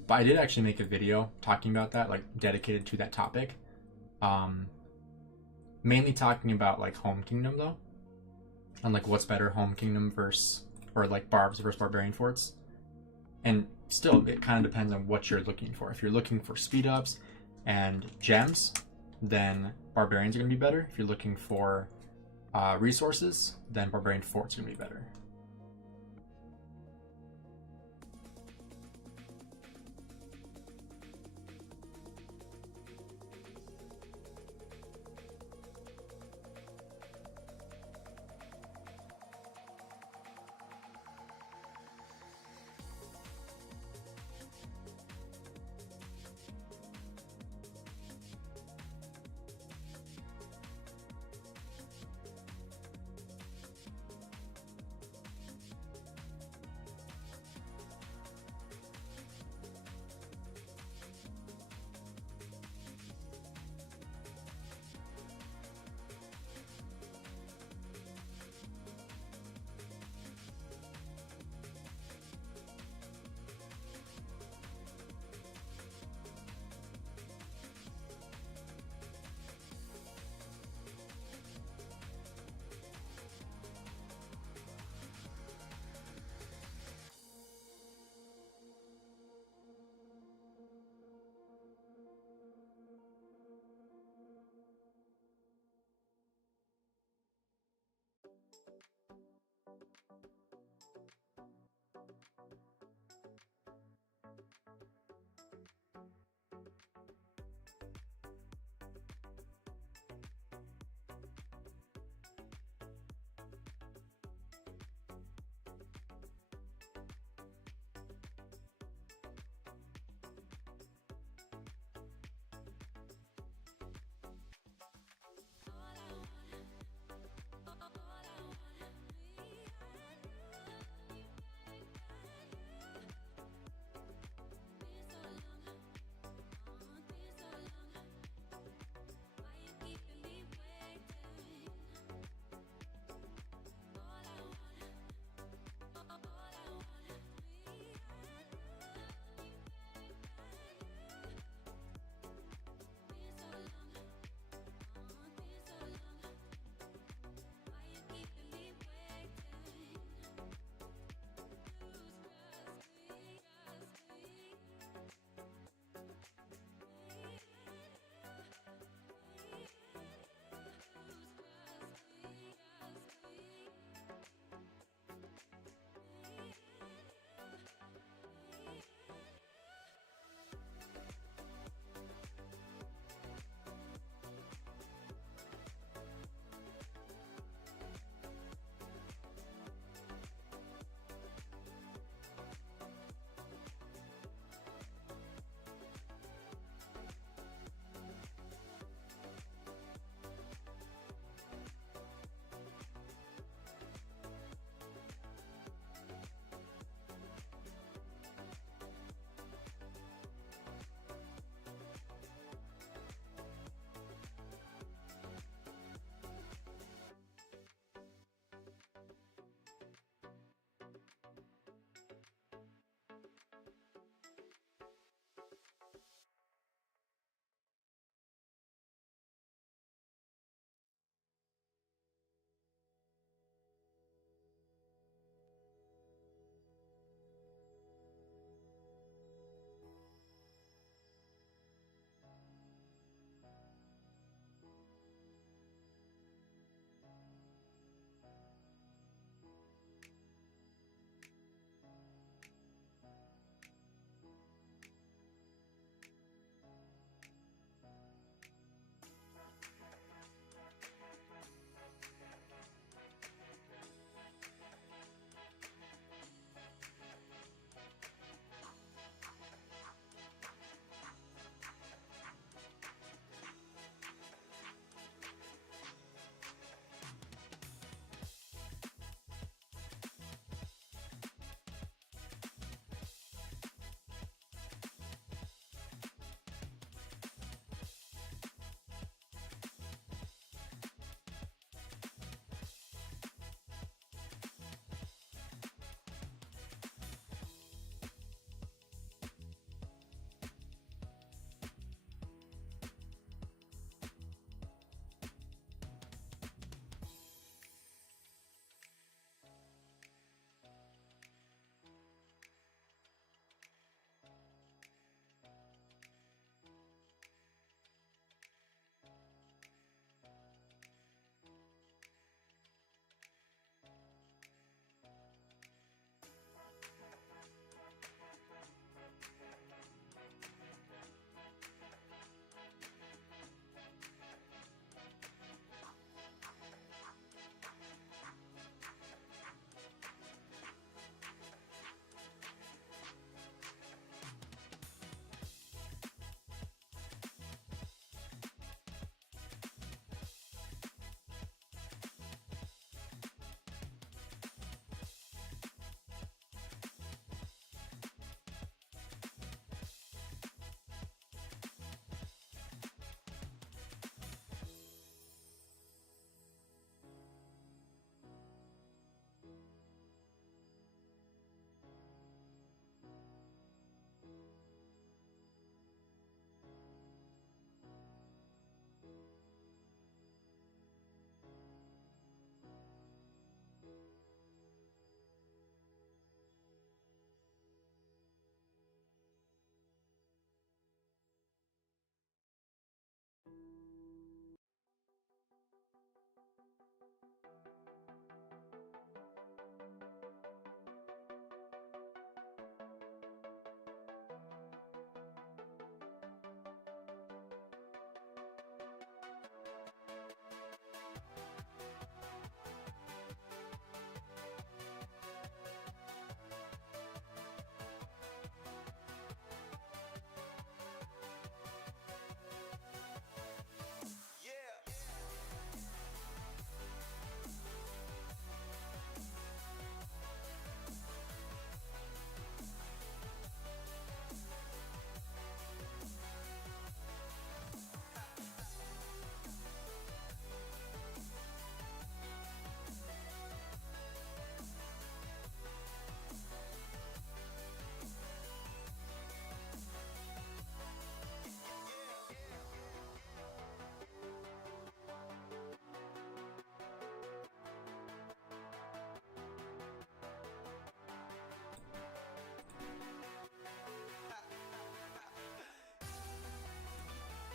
but I did actually make a video talking about that, like dedicated to that topic, mainly talking about like home kingdom though, and like what's better, home kingdom versus, or like barbs versus barbarian forts. And still it kind of depends on what you're looking for. If you're looking for speed ups and gems, then barbarians are going to be better. If you're looking for resources, then barbarian forts are going to be better.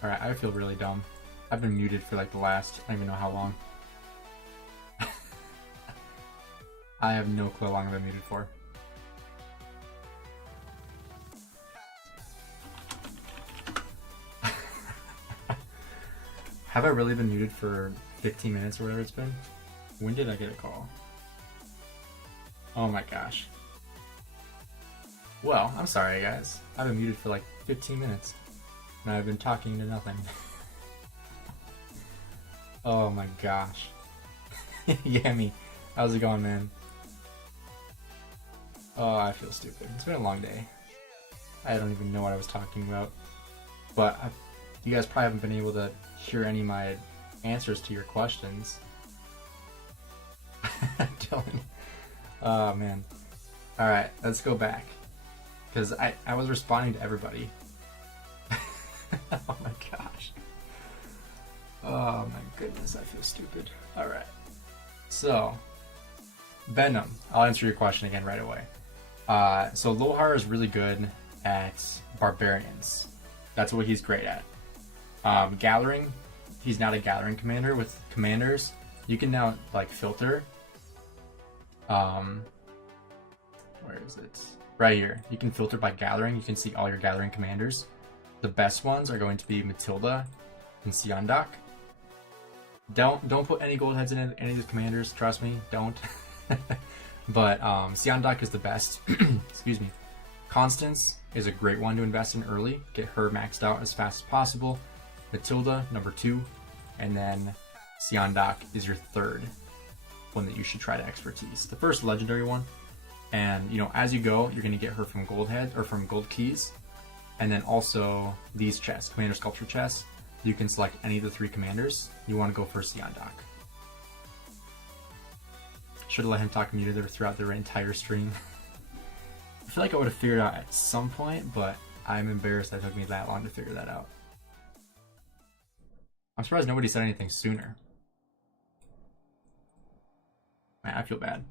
Alright, I feel really dumb. I've been muted for like the last, I don't even know how long. I have no clue how long I've been muted for. Have I really been muted for 15 minutes or whatever it's been? When did I get a call? Oh my gosh. Well, I'm sorry guys. I've been muted for like 15 minutes. And I've been talking to nothing. Oh my gosh. Yummy. How's it going, man? Oh, I feel stupid. It's been a long day. I don't even know what I was talking about. But you guys probably haven't been able to hear any of my answers to your questions. Dylan. Oh, man. Alright, let's go back. Because I was responding to everybody. Oh my gosh. Oh my goodness, I feel stupid. Alright. So, Venom. I'll answer your question again right away. So Lohar is really good at barbarians. That's what he's great at. Gathering, he's not a gathering commander. With commanders, you can now like filter. Where is it? Right here. You can filter by gathering. You can see all your gathering commanders. The best ones are going to be Matilda and Siondak. Don't put any gold heads in any of these commanders. Trust me, don't. But Siondak is the best. Excuse me. Constance is a great one to invest in early. Get her maxed out as fast as possible. Matilda, number 2, and then Siondak is your third one that you should try to expertise. The first legendary one, and you know, as you go, you're going to get her from gold heads or from gold keys, and then also these chests, commander sculpture chests. You can select any of the 3 commanders. You want to go for Siondak. Should have let him talk muted there throughout the entire stream. I feel like I would have figured it out at some point, but I'm embarrassed that it took me that long to figure that out. I'm surprised nobody said anything sooner. Man, I feel bad.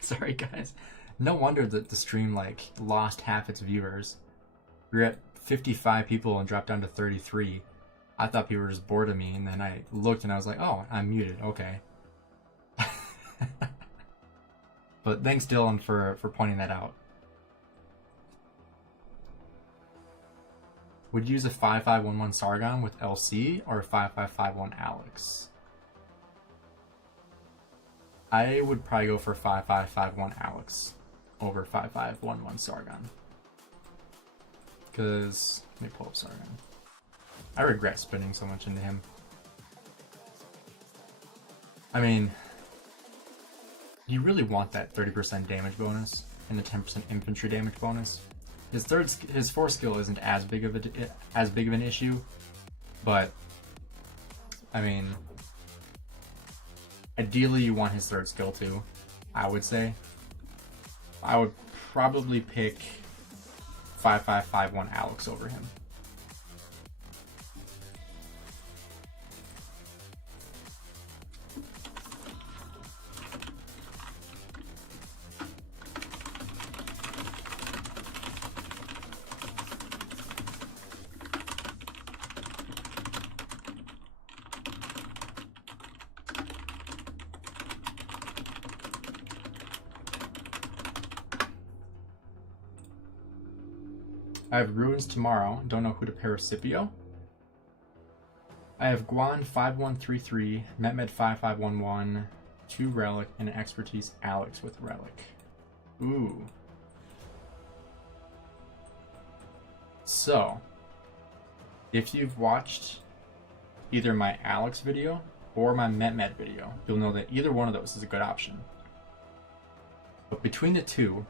Sorry guys. No wonder that the stream like lost half its viewers. We were at 55 people and dropped down to 33. I thought people were just bored of me, and then I looked and I was like, oh, I'm muted, okay. But thanks Dylan for pointing that out. Would you use a 5511 Sargon with LC or a 5551 Alex? I would probably go for 5551 Alex over 5511 Sargon. Because, let me pull up Sargon. I regret spending so much into him. I mean, you really want that 30% damage bonus and the 10% infantry damage bonus. His 4th skill isn't as big of an issue, but I mean, ideally you want his 3rd skill too. I would say I would probably pick 5551 Alex over him. I have Ruins tomorrow. Don't know who to pair with Scipio. I have Guan 5133, Mehmed 5511, 2 Relic, and an Expertise Alex with Relic. Ooh. So, if you've watched either my Alex video or my Mehmed video, you'll know that either one of those is a good option. But between the two,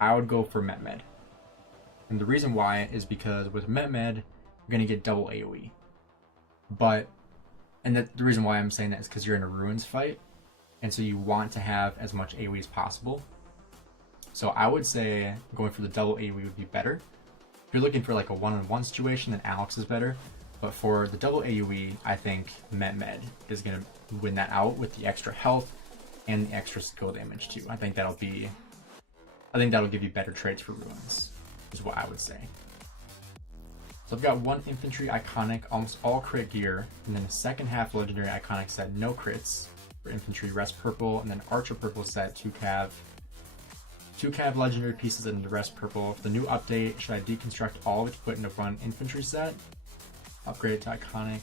I would go for Mehmed. And the reason why is because with Mehmed, you're going to get double AoE. But, and the reason why I'm saying that is because you're in a Ruins fight, and so you want to have as much AoE as possible. So I would say going for the double AoE would be better. If you're looking for like a one-on-one situation, then Alex is better. But for the double AoE, I think Mehmed is going to win that out with the extra health and the extra skill damage too. I think that'll give you better traits for Ruins, is what I would say. So I've got one infantry iconic, almost all crit gear, and then the second half legendary iconic set, no crits for infantry, rest purple, and then archer purple set, 2 cav legendary pieces in the rest purple. For the new update, should I deconstruct all of it to put into one infantry set? Upgrade it to iconic.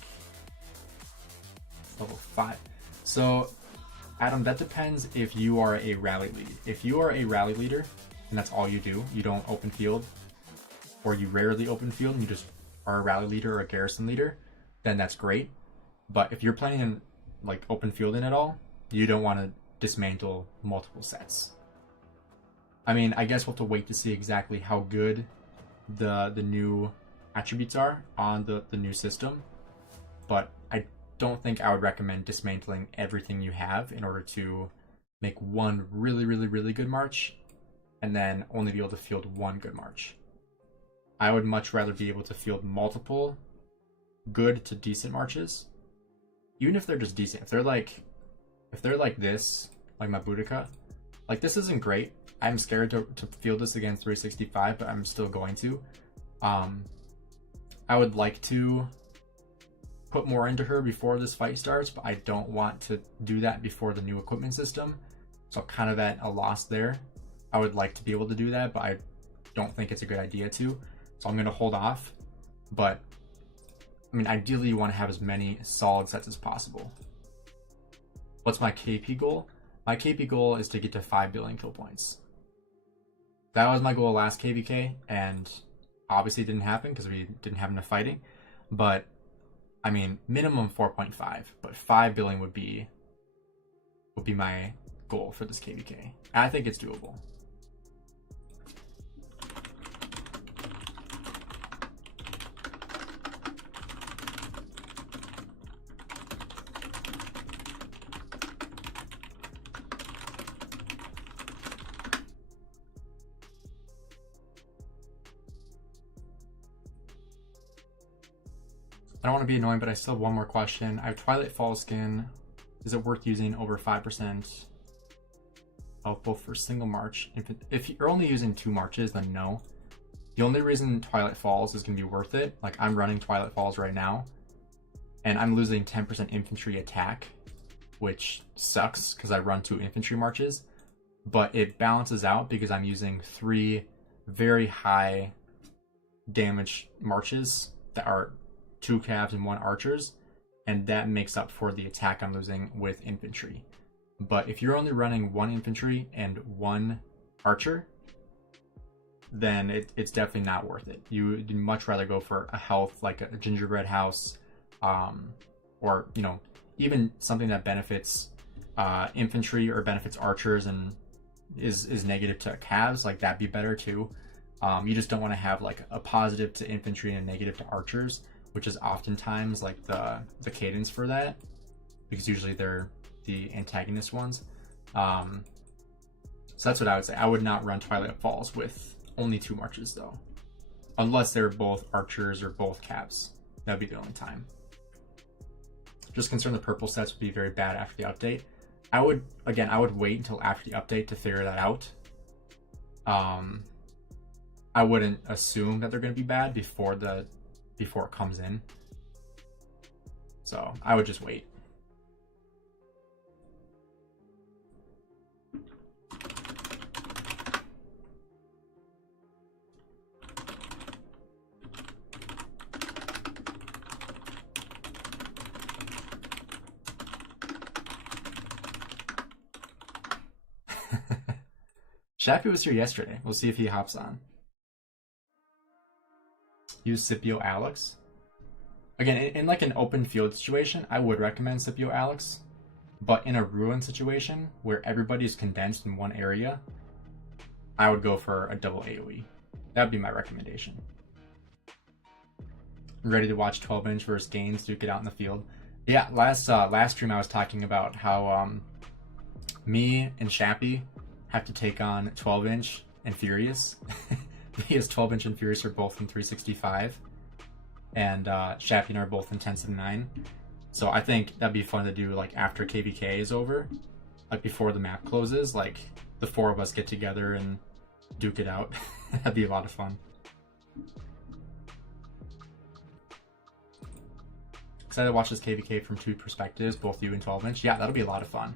Level 5. So, Adam, that depends if you are a rally lead. If you are a rally leader, and that's all you do, you don't open field, or you rarely open field and you just are a rally leader or a garrison leader, then that's great. But if you're planning on like open fielding at all, you don't want to dismantle multiple sets. I mean, I guess we'll have to wait to see exactly how good the new attributes are on the new system, but I don't think I would recommend dismantling everything you have in order to make one really good march and then only be able to field one good march. I would much rather be able to field multiple good to decent marches, even if they're just decent. If they're like this, like my Boudica, like this isn't great. I'm scared to field this against 365, but I'm still going to. I would like to put more into her before this fight starts, but I don't want to do that before the new equipment system. So kind of at a loss there. I would like to be able to do that, but I don't think it's a good idea to. So I'm going to hold off. But, I mean, ideally you want to have as many solid sets as possible. What's my KP goal? My KP goal is to get to 5 billion kill points. That was my goal last KVK, and obviously it didn't happen because we didn't have enough fighting. But, I mean, minimum 4.5, but 5 billion would be my goal for this KVK. And I think it's doable. I don't want to be annoying, but I still have one more question. I have Twilight Fall skin. Is it worth using over 5% of both for single march? If you're only using 2 marches, then no. The only reason Twilight Falls is going to be worth it, like I'm running Twilight Falls right now, and I'm losing 10% infantry attack, which sucks because I run 2 infantry marches, but it balances out because I'm using 3 very high damage marches that are 2 cavs and 1 archers, and that makes up for the attack I'm losing with infantry. But if you're only running 1 infantry and 1 archer, then it's definitely not worth it. You'd much rather go for a health like a gingerbread house, or you know, even something that benefits infantry or benefits archers and is negative to cavs. Like that'd be better too. You just don't want to have like a positive to infantry and a negative to archers, which is oftentimes like the cadence for that, because usually they're the antagonist ones. So that's what I would say. I would not run Twilight Falls with only 2 marches though, unless they're both archers or both cavs. That'd be the only time. Just concerned the purple sets would be very bad after the update. I would wait until after the update to figure that out. I wouldn't assume that they're going to be bad before it comes in. So I would just wait. Shappy was here yesterday. We'll see if he hops on. Use Scipio Alex. Again, in like an open field situation, I would recommend Scipio Alex. But in a ruin situation where everybody's condensed in one area, I would go for a double AoE. That would be my recommendation. Ready to watch 12-inch versus Gainz duke it out in the field. Yeah, last stream I was talking about how me and Shappy have to take on 12-inch and Furious. Because 12-inch and Furious are both in 365, and Shappy and I are both in 1079. So I think that'd be fun to do like after KVK is over, like before the map closes, like the 4 of us get together and duke it out. That'd be a lot of fun. excited to watch this KVK from 2 perspectives, both you and 12-inch. Yeah, that'll be a lot of fun.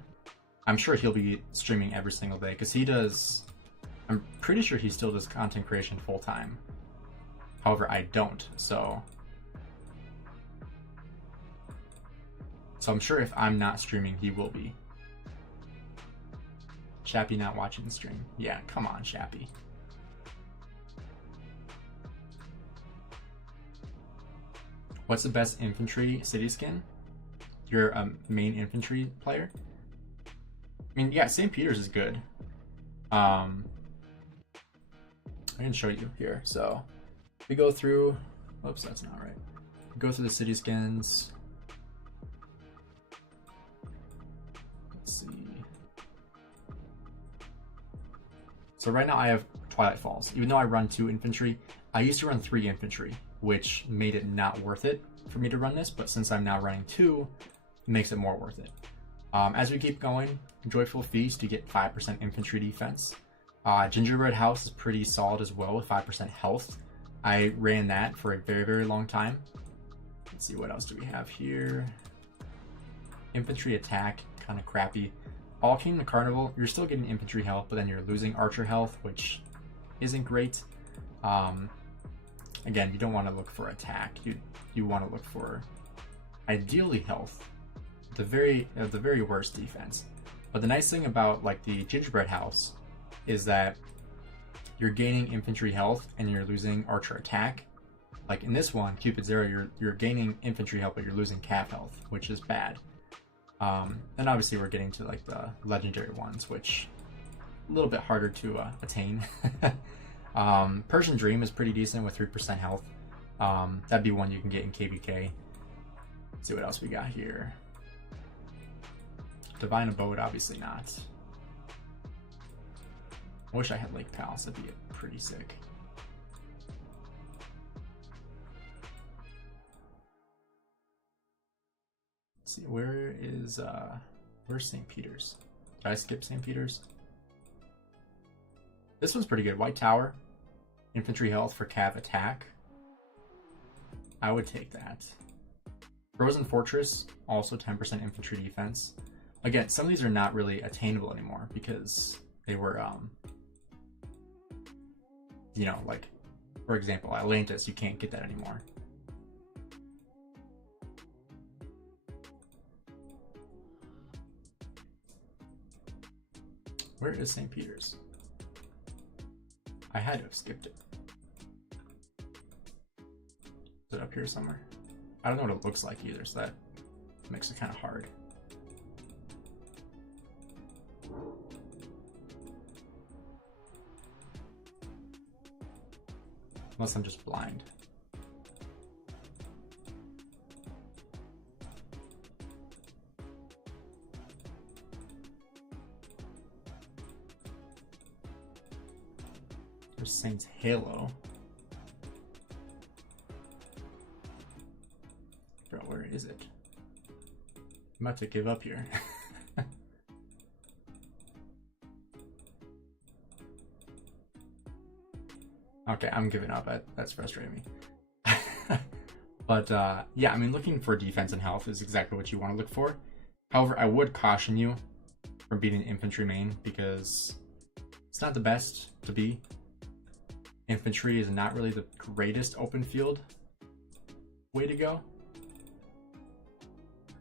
I'm sure he'll be streaming every single day because he does. I'm pretty sure he still does content creation full time. However, I don't. So I'm sure if I'm not streaming, he will be. Shappy not watching the stream. Yeah, come on, Shappy. What's the best infantry city skin? You're a main infantry player? I mean, yeah, St. Peter's is good. I can show you here. So we go through, oops, that's not right. We go through the city skins. Let's see. So right now I have Twilight Falls. Even though I run 2 infantry, I used to run 3 infantry, which made it not worth it for me to run this, but since I'm now running 2, it makes it more worth it. As we keep going, Joyful Feast, you get 5% infantry defense. Gingerbread House is pretty solid as well with 5% health. I ran that for a very, very long time. Let's see, what else do we have here? Infantry Attack, kind of crappy. All Kingdom Carnival, you're still getting infantry health, but then you're losing archer health, which isn't great. Again, you don't want to look for attack. You want to look for ideally health. The very worst defense. But the nice thing about like the Gingerbread House is that you're gaining infantry health and you're losing archer attack. Like in this one, Cupid Zero, you're gaining infantry health, but you're losing cav health, which is bad. And obviously we're getting to like the legendary ones, which a little bit harder to attain. Persian Dream is pretty decent with 3% health. That'd be one you can get in KVK. Let's see what else we got here. Divine Abode, obviously not. I wish I had Lake Palace, that'd be pretty sick. Let's see, where's St. Peter's? Did I skip St. Peter's? This one's pretty good. White Tower, infantry health for cav attack. I would take that. Frozen Fortress, also 10% infantry defense. Again, some of these are not really attainable anymore because they were, you know, like, for example, Atlantis, you can't get that anymore. Where is St. Peter's? I had to have skipped it. Is it up here somewhere? I don't know what it looks like either, so that makes it kind of hard. Unless I'm just blind. There's Saints Halo. Bro, where is it? I'm about to give up here. Okay, I'm giving up. That's frustrating me. But yeah, I mean, looking for defense and health is exactly what you want to look for. However, I would caution you from being an infantry main because it's not the best to be. Infantry is not really the greatest open field way to go.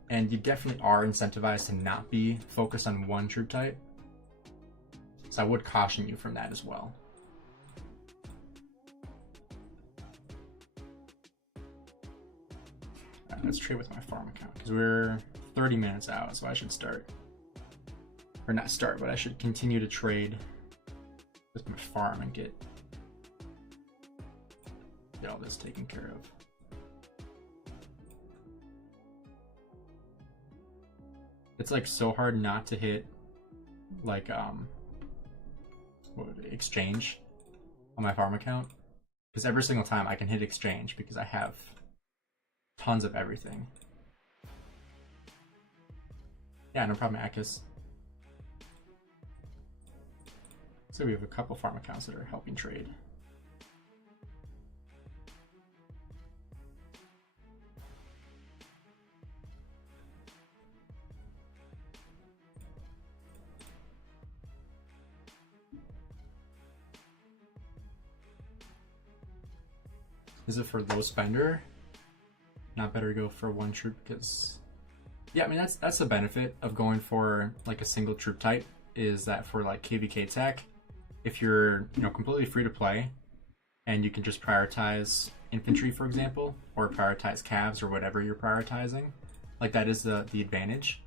And you definitely are incentivized to not be focused on one troop type. So I would caution you from that as well. Let's trade with my farm account because we're 30 minutes out, so I should start. Or not start, but I should continue to trade with my farm and get all this taken care of. It's like so hard not to hit like exchange on my farm account because every single time I can hit exchange because I have tons of everything. Yeah, no problem, Akis. So we have a couple farm accounts that are helping trade. Is it for low spender? Not better to go for one troop because, yeah, I mean that's the benefit of going for like a single troop type, is that for like KVK tech, if you're completely free to play and you can just prioritize infantry, for example, or prioritize calves or whatever you're prioritizing, like that is the advantage.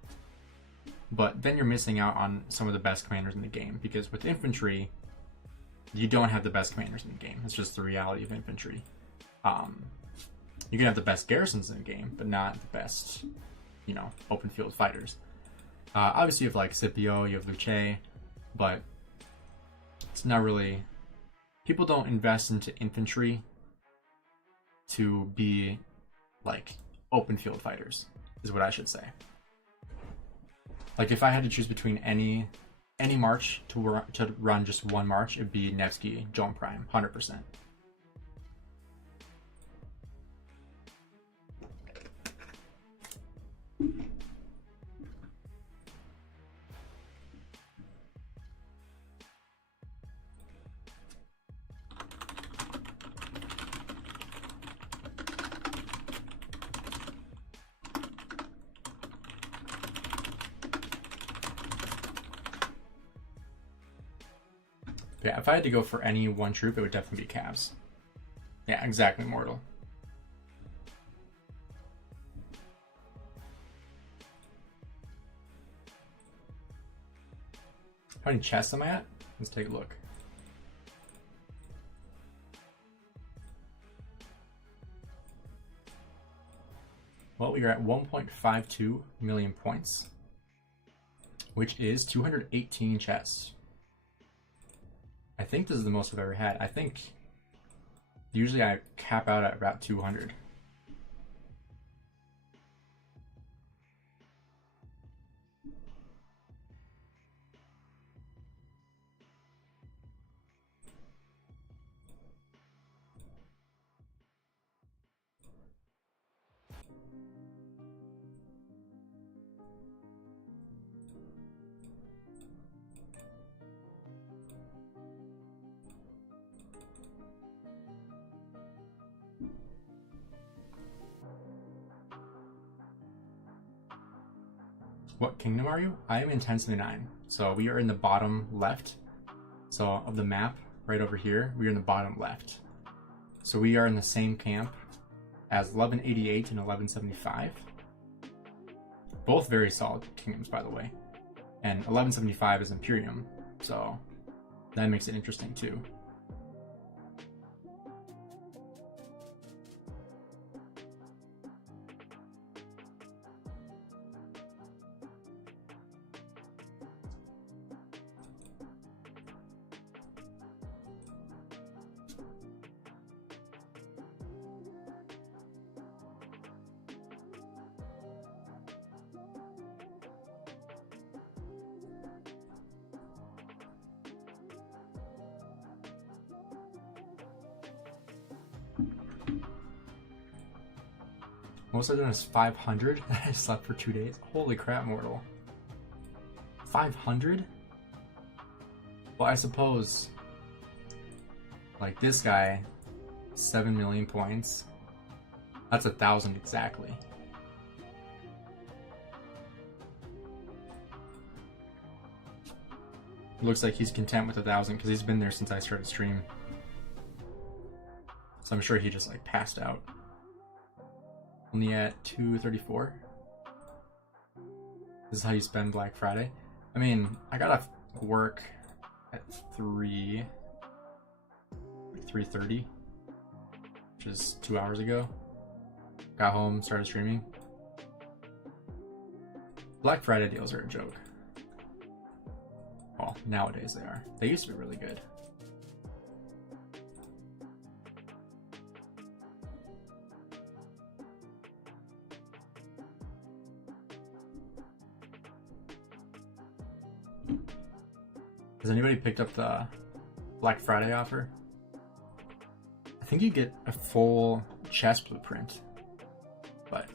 But then you're missing out on some of the best commanders in the game, because with infantry you don't have the best commanders in the game. It's just the reality of infantry. You can have the best garrisons in the game, but not the best, open field fighters. Obviously, you have like Scipio, you have Luce, but it's not really. People don't invest into infantry to be like open field fighters, is what I should say. Like if I had to choose between any march to run just one march, it'd be Nevsky, Joan Prime, 100%. Yeah, if I had to go for any one troop, it would definitely be calves. Yeah, exactly, Mortal. How many chests am I at? Let's take a look. Well, we are at 1.52 million points, which is 218 chests. I think this is the most I've ever had. I think usually I cap out at about 200. What kingdom are you? I am in 1079. So we are in the bottom left. So of the map, right over here, we are in the bottom left. So we are in the same camp as 1188 and 1175. Both very solid kingdoms, by the way. And 1175 is Imperium, so that makes it interesting too. Most I've done is 500. I slept for 2 days. Holy crap, Mortal. 500? Well, I suppose, like this guy, 7 million points. That's 1,000 exactly. Looks like he's content with 1,000 because he's been there since I started stream. So I'm sure he just like passed out. Only at 234. This is how you spend Black Friday. I mean, I got off work at 3:30, which is 2 hours ago. Got home, started streaming. Black Friday deals are a joke. Well, nowadays they are. They used to be really good. Has anybody picked up the Black Friday offer? I think you get a full chest blueprint, but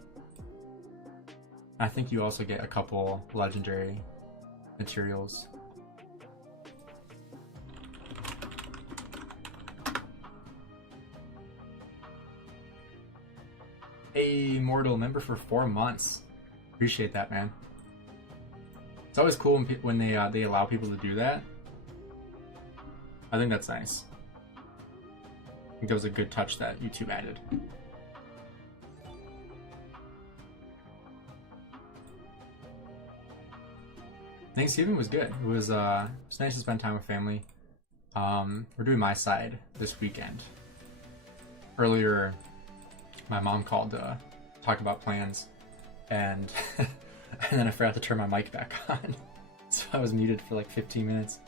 I think you also get a couple legendary materials. Hey, Mortal, member for 4 months. Appreciate that, man. It's always cool when they allow people to do that. I think that's nice. I think that was a good touch that YouTube added. Thanksgiving was good. It was nice to spend time with family. We're doing my side this weekend. Earlier, my mom called to talk about plans, and and then I forgot to turn my mic back on, so I was muted for like 15 minutes.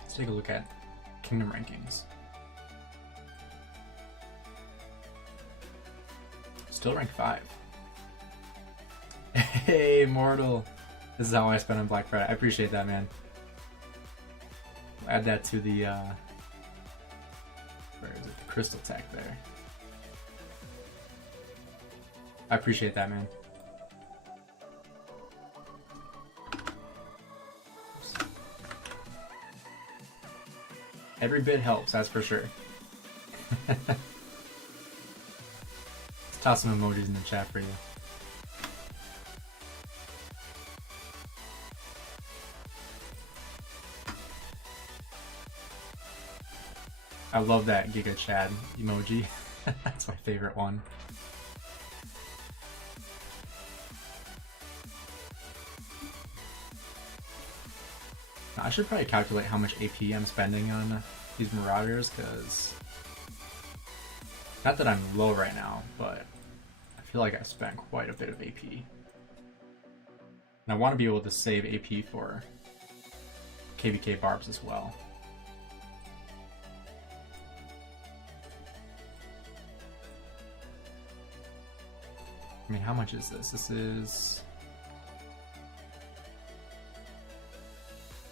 Let's take a look at Kingdom rankings. Still rank 5. Hey, Mortal. This is how I spend on Black Friday. I appreciate that, man. I'll add that to the, where is it? The crystal tech there. I appreciate that, man. Every bit helps, that's for sure. Let's toss some emojis in the chat for you. I love that Giga Chad emoji. That's my favorite one. I should probably calculate how much AP I'm spending on these Marauders, because not that I'm low right now, but I feel like I spent quite a bit of AP. And I want to be able to save AP for KVK barbs as well. I mean, how much is this? This is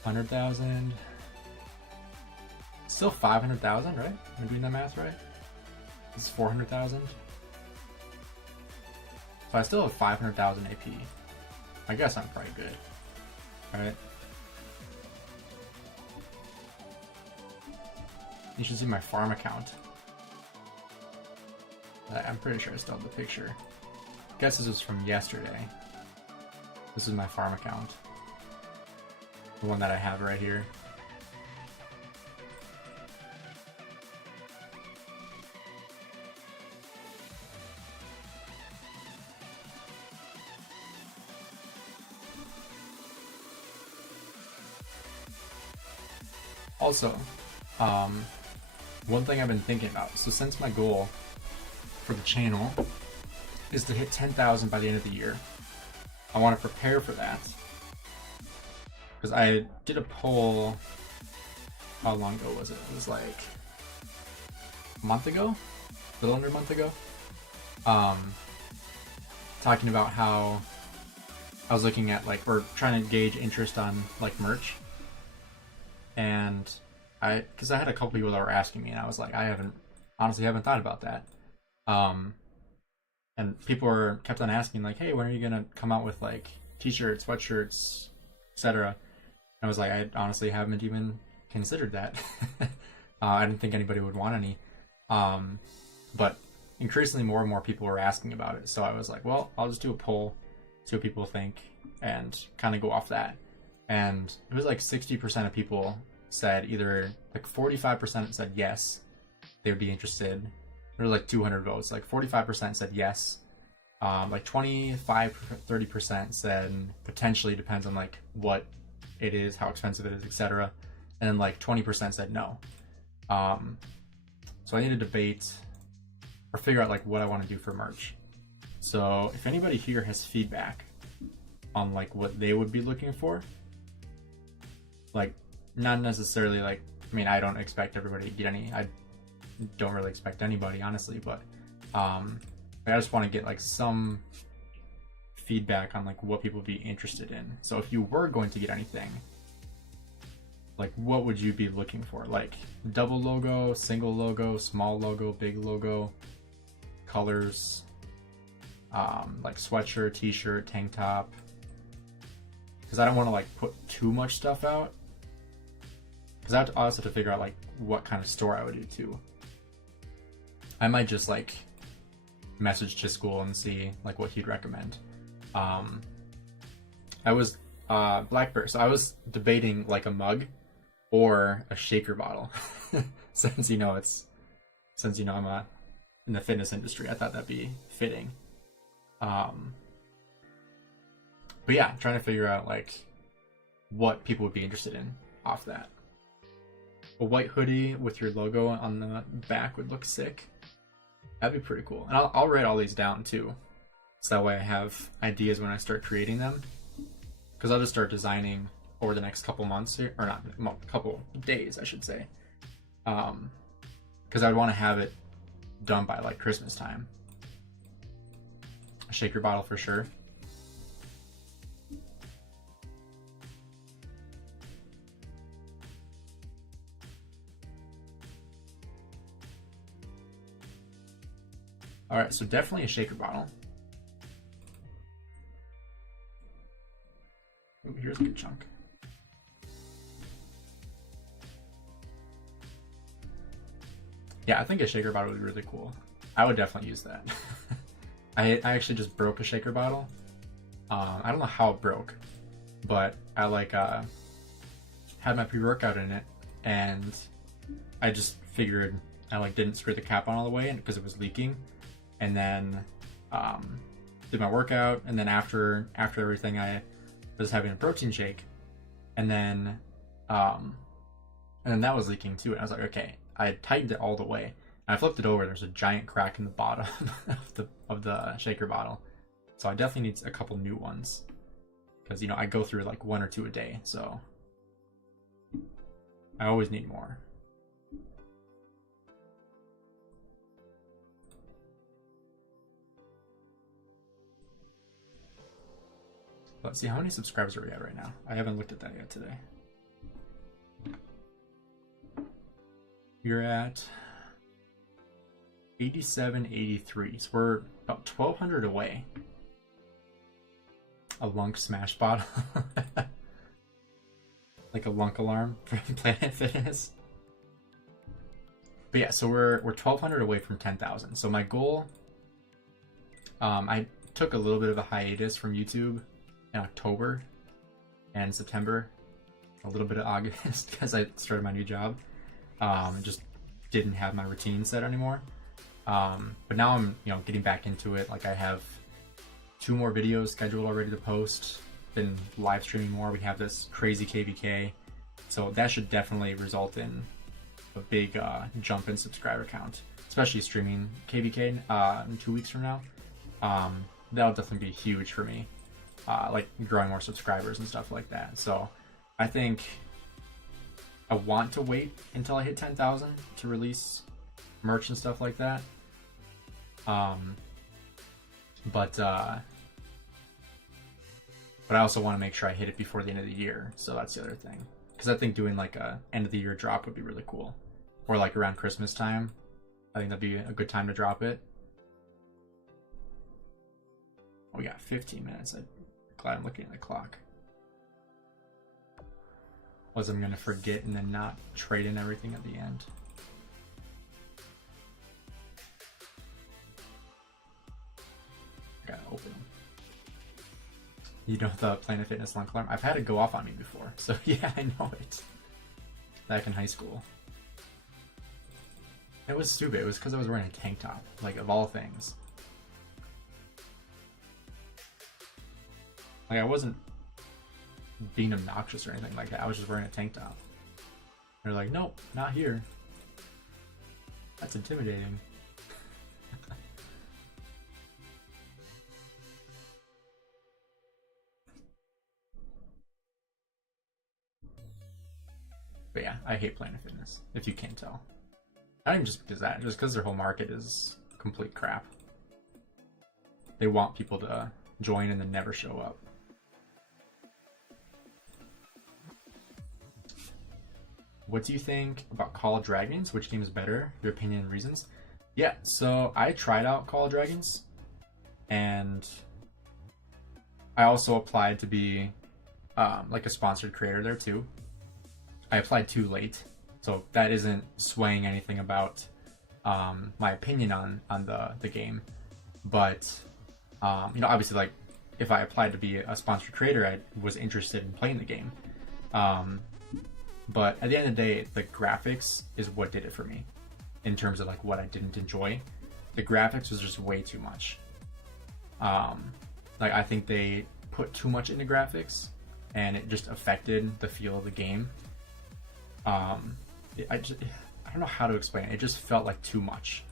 100,000. Still 500,000, right? Am I doing that math right? This is 400,000. So I still have 500,000 AP. I guess I'm probably good. Alright. You should see my farm account. I'm pretty sure I still have the picture. I guess this was from yesterday. This is my farm account. The one that I have right here. Also, one thing I've been thinking about, so since my goal for the channel is to hit 10,000 by the end of the year, I want to prepare for that. Because I did a poll, how long ago was it? It was like a month ago? A little under a month ago? Talking about how I was looking at like, or trying to gauge interest on like merch. And because I had a couple people that were asking me, and I was like, honestly haven't thought about that. And people kept on asking like, hey, when are you gonna come out with like t-shirts, sweatshirts, etc. I was like, I honestly haven't even considered that. I didn't think anybody would want any. But increasingly more and more people were asking about it. So I was like, well, I'll just do a poll, see what people think, and kind of go off that. And it was like 60% of people said either, like 45% said yes, they would be interested. There were like 200 votes. Like 45% said yes. Like 25-30% said potentially, depends on like what it is, how expensive it is, etc. And then like 20% said no. So I need to debate or figure out like what I want to do for merch. So if anybody here has feedback on like what they would be looking for, like not necessarily like, I mean, I don't expect everybody to get any, I don't really expect anybody honestly, but I just want to get like some feedback on like what people would be interested in. So if you were going to get anything, like what would you be looking for? Like double logo, single logo, small logo, big logo, colors, like sweatshirt, t-shirt, tank top, because I don't want to like put too much stuff out, because I also have to figure out like what kind of store I would do too. I might just like message chisgule and see like what he'd recommend. I was Blackbird, so I was debating like a mug or a shaker bottle. since I'm in the fitness industry, I thought that'd be fitting. But yeah, trying to figure out like what people would be interested in off that. A white hoodie with your logo on the back would look sick. That'd be pretty cool. And I'll write all these down too, so that way I have ideas when I start creating them. Because I'll just start designing over the next couple months here, or not, couple days, I should say. Because I'd want to have it done by like Christmas time. A shaker bottle for sure. All right, so definitely a shaker bottle. Ooh, here's a good chunk. Yeah, I think a shaker bottle would be really cool. I would definitely use that. I actually just broke a shaker bottle. I don't know how it broke, but I like had my pre-workout in it, and I just figured I like didn't screw the cap on all the way because it was leaking, and then did my workout, and then after everything I was having a protein shake, and then that was leaking too, and I was like, okay, I had tightened it all the way, and I flipped it over, there's a giant crack in the bottom of the shaker bottle, so I definitely need a couple new ones, because I go through like 1 or 2 a day, so I always need more. Let's see, how many subscribers are we at right now? I haven't looked at that yet today. You're at 8783, so we're about 1,200 away. A lunk smash bottle. Like a lunk alarm from Planet Fitness. But yeah, so we're 1,200 away from 10,000. So my goal, I took a little bit of a hiatus from YouTube in October and September, a little bit of August because I started my new job. Just didn't have my routine set anymore. But now I'm getting back into it. Like I have 2 more videos scheduled already to post. Been live streaming more. We have this crazy KVK, so that should definitely result in a big jump in subscriber count, especially streaming KVK in 2 weeks from now. That'll definitely be huge for me. Like growing more subscribers and stuff like that. So I think I want to wait until I hit 10,000 to release merch and stuff like that. But I also want to make sure I hit it before the end of the year. So that's the other thing. Because I think doing like a end of the year drop would be really cool. Or like around Christmas time. I think that'd be a good time to drop it. We got 15 minutes. I'm glad I'm looking at the clock. Was I'm gonna forget and then not trade in everything at the end. Gotta open them. You know the Planet Fitness lunk alarm? I've had it go off on me before, so yeah, I know it. Back in high school. It was stupid. It was because I was wearing a tank top, like of all things. Like I wasn't being obnoxious or anything like that. I was just wearing a tank top. They're like, nope, not here. That's intimidating. But yeah, I hate Planet Fitness, if you can't tell. Not even just because that, just because their whole market is complete crap. They want people to join and then never show up. What do you think about Call of Dragons? Which game is better? Your opinion and reasons? Yeah, so I tried out Call of Dragons, and I also applied to be like a sponsored creator there too. I applied too late, so that isn't swaying anything about my opinion on the game. But you know, obviously, like if I applied to be a sponsored creator, I was interested in playing the game. But at the end of the day, the graphics is what did it for me in terms of like what I didn't enjoy. The graphics was just way too much. Like I think they put too much into graphics, and it just affected the feel of the game. I don't know how to explain it. It just felt like too much.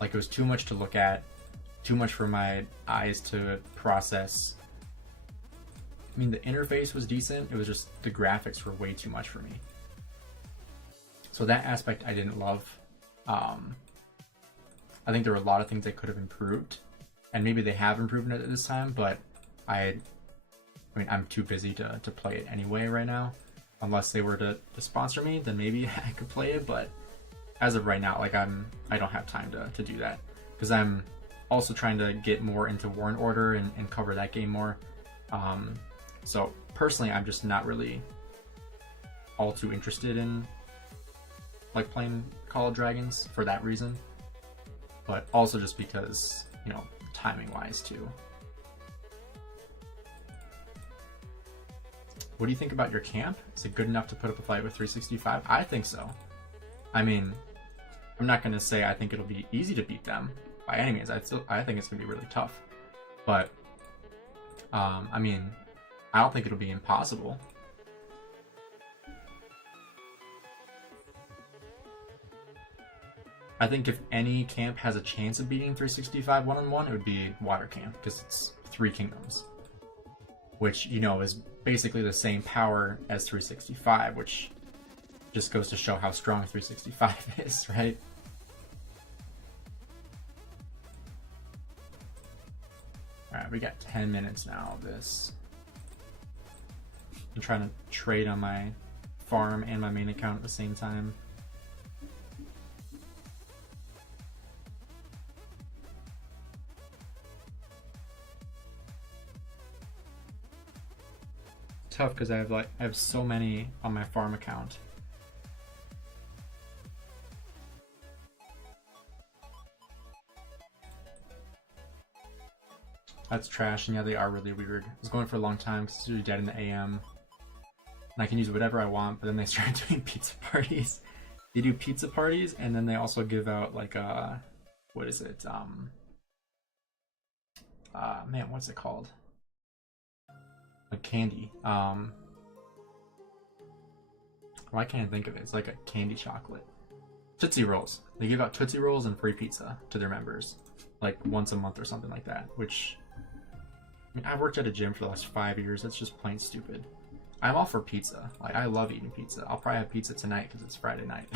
Like it was too much to look at, too much for my eyes to process. I mean, the interface was decent. It was just the graphics were way too much for me. So that aspect I didn't love. I think there were a lot of things they could have improved, and maybe they have improved it at this time, but I mean, I'm too busy to play it anyway right now. Unless they were to sponsor me, then maybe I could play it, but as of right now, like I don't have time to do that, because I'm also trying to get more into Warren Order and cover that game more. So personally, I'm just not really all too interested in like playing Call of Dragons for that reason, but also just because, you know, timing wise too. What do you think about your camp? Is it good enough to put up a fight with 365? I think so. I mean, I'm not going to say I think it'll be easy to beat them by any means. I think it's going to be really tough. But, I mean, I don't think it'll be impossible. I think if any camp has a chance of beating 365 one-on-one, it would be Water Camp, because it's 3 kingdoms, which, you know, is basically the same power as 365, which just goes to show how strong 365 is, right? Alright, we got 10 minutes now of this. I'm trying to trade on my farm and my main account at the same time. Tough because I have so many on my farm account. That's trash, and yeah, they are really weird. I was going for a long time because it's usually dead in the AM, and I can use whatever I want. But then they started doing pizza parties. They do pizza parties, and then they also give out like what is it? Man, what's it called? Like candy. Why can't I think of it? It's like a candy chocolate. Tootsie Rolls. They give out Tootsie Rolls and free pizza to their members, like once a month or something like that. Which, I mean, I've worked at a gym for the last 5 years. That's just plain stupid. I'm all for pizza. Like, I love eating pizza. I'll probably have pizza tonight because it's Friday night.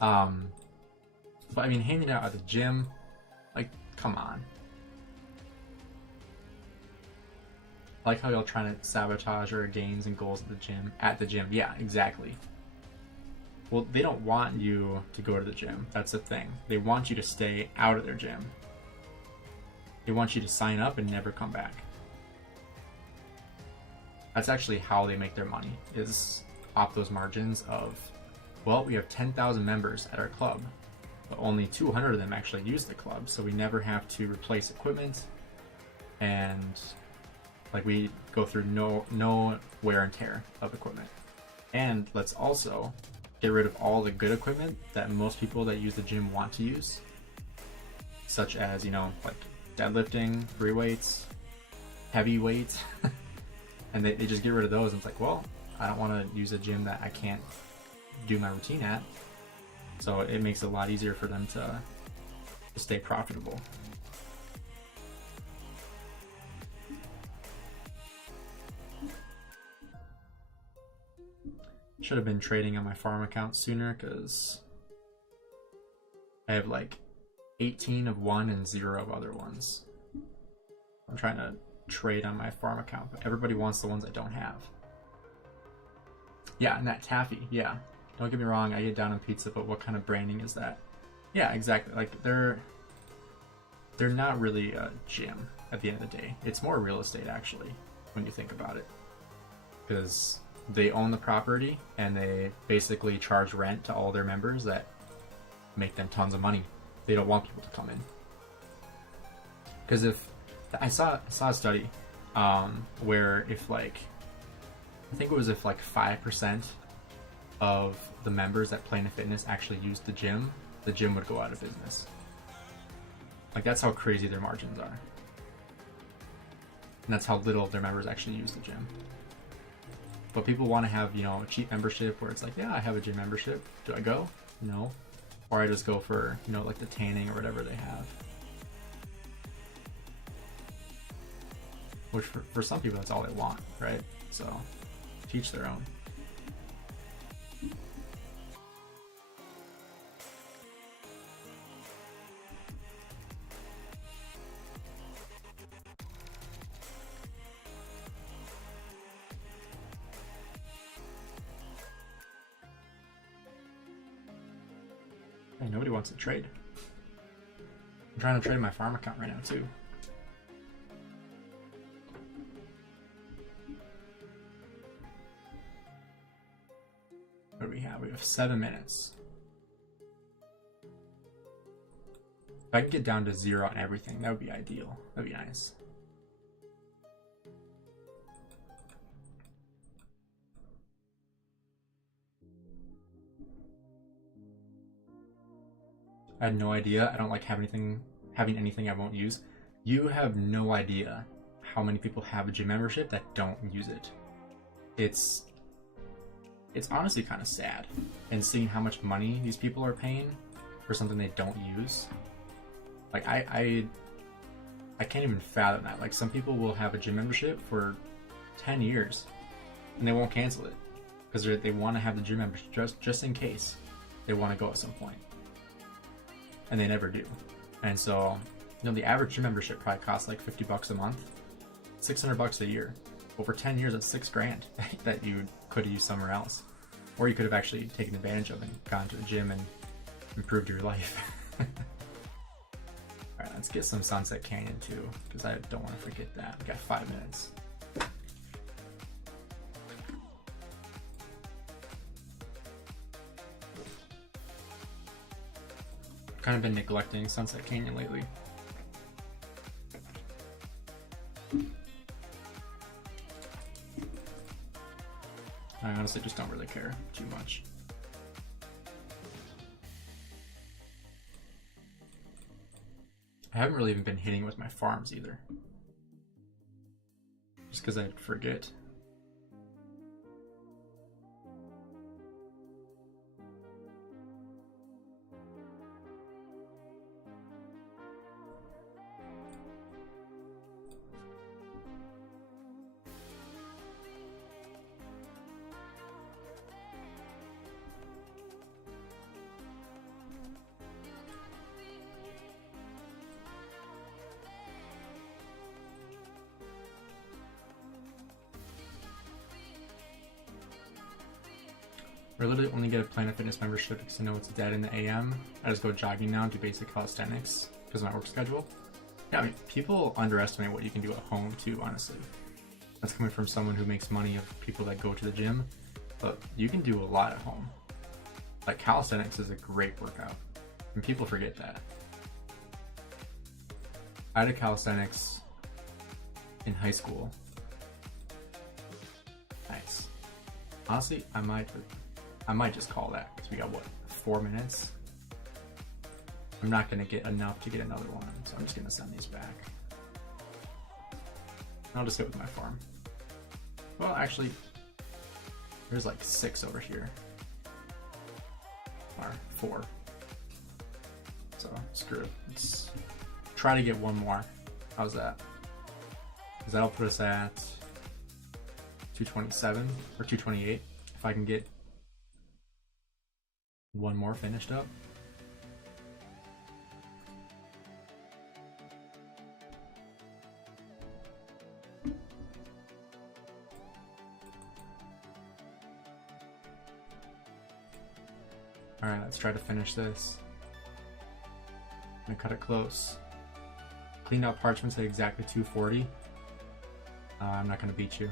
but I mean, handing it out at the gym, like, come on. I like how y'all trying to sabotage our gains and goals at the gym. Yeah, exactly. Well, they don't want you to go to the gym. That's the thing. They want you to stay out of their gym. They want you to sign up and never come back. That's actually how they make their money, is off those margins of, well, we have 10,000 members at our club, but only 200 of them actually use the club, so we never have to replace equipment, and like we go through no wear and tear of equipment. And let's also get rid of all the good equipment that most people that use the gym want to use, such as, you know, like deadlifting, free weights, heavy weights, and they just get rid of those. And it's like, well, I don't want to use a gym that I can't do my routine at. So it makes it a lot easier for them to stay profitable. Should have been trading on my farm account sooner, because I have like 18 of one and 0 of other ones. I'm trying to trade on my farm account, but everybody wants the ones I don't have. Yeah, and that taffy, yeah. Don't get me wrong, I get down on pizza, but what kind of branding is that? Yeah, exactly. Like, they're not really a gym at the end of the day. It's more real estate, actually, when you think about it. because they own the property and they basically charge rent to all their members that make them tons of money. They don't want people to come in. Because if I saw a study where if like, I think it was if like 5% of the members at Planet Fitness actually used the gym would go out of business. Like, that's how crazy their margins are. And that's how little their members actually use the gym. But people want to have, you know, a cheap membership where it's like, yeah, I have a gym membership. Do I go? No. Or I just go for, you know, like the tanning or whatever they have. Which for some people, that's all they want, right? So, teach their own. Hey, nobody wants to trade. I'm trying to trade my farm account right now too. What do we have? We have 7 minutes. If I could get down to 0 on everything, that would be ideal. That'd be nice. I had no idea. I don't like having anything I won't use. You have no idea how many people have a gym membership that don't use it. It's honestly kind of sad. And seeing how much money these people are paying for something they don't use. Like, I can't even fathom that. Like, some people will have a gym membership for 10 years and they won't cancel it because they want to have the gym membership just in case they want to go at some point. And they never do. And so, you know, the average gym membership probably costs like $50 a month, $600 a year. Over 10 years, that's $6,000 that you could have used somewhere else. Or you could have actually taken advantage of and gone to a gym and improved your life. Alright, let's get some Sunset Canyon too, because I don't want to forget that. We got 5 minutes. Kind of been neglecting Sunset Canyon lately. I honestly just don't really care too much. I haven't really even been hitting with my farms either. Just because I forget. I literally only get a Planet Fitness membership because I know it's dead in the AM. I just go jogging now and do basic calisthenics because of my work schedule. Yeah, I mean, people underestimate what you can do at home too, honestly. That's coming from someone who makes money of people that go to the gym, but you can do a lot at home. Like, calisthenics is a great workout, and people forget that. I did calisthenics in high school. Nice. Honestly, I might just call that because we got, what, 4 minutes? I'm not going to get enough to get another one, so I'm just going to send these back. I'll just go with my farm. Well, actually, there's like 6 over here. Or 4. So, screw it. Let's try to get one more. How's that? Because that'll put us at 227 or 228 if I can get one more finished up. Alright, let's try to finish this. I'm gonna cut it close. Cleaned out parchments at exactly 240. I'm not gonna beat you.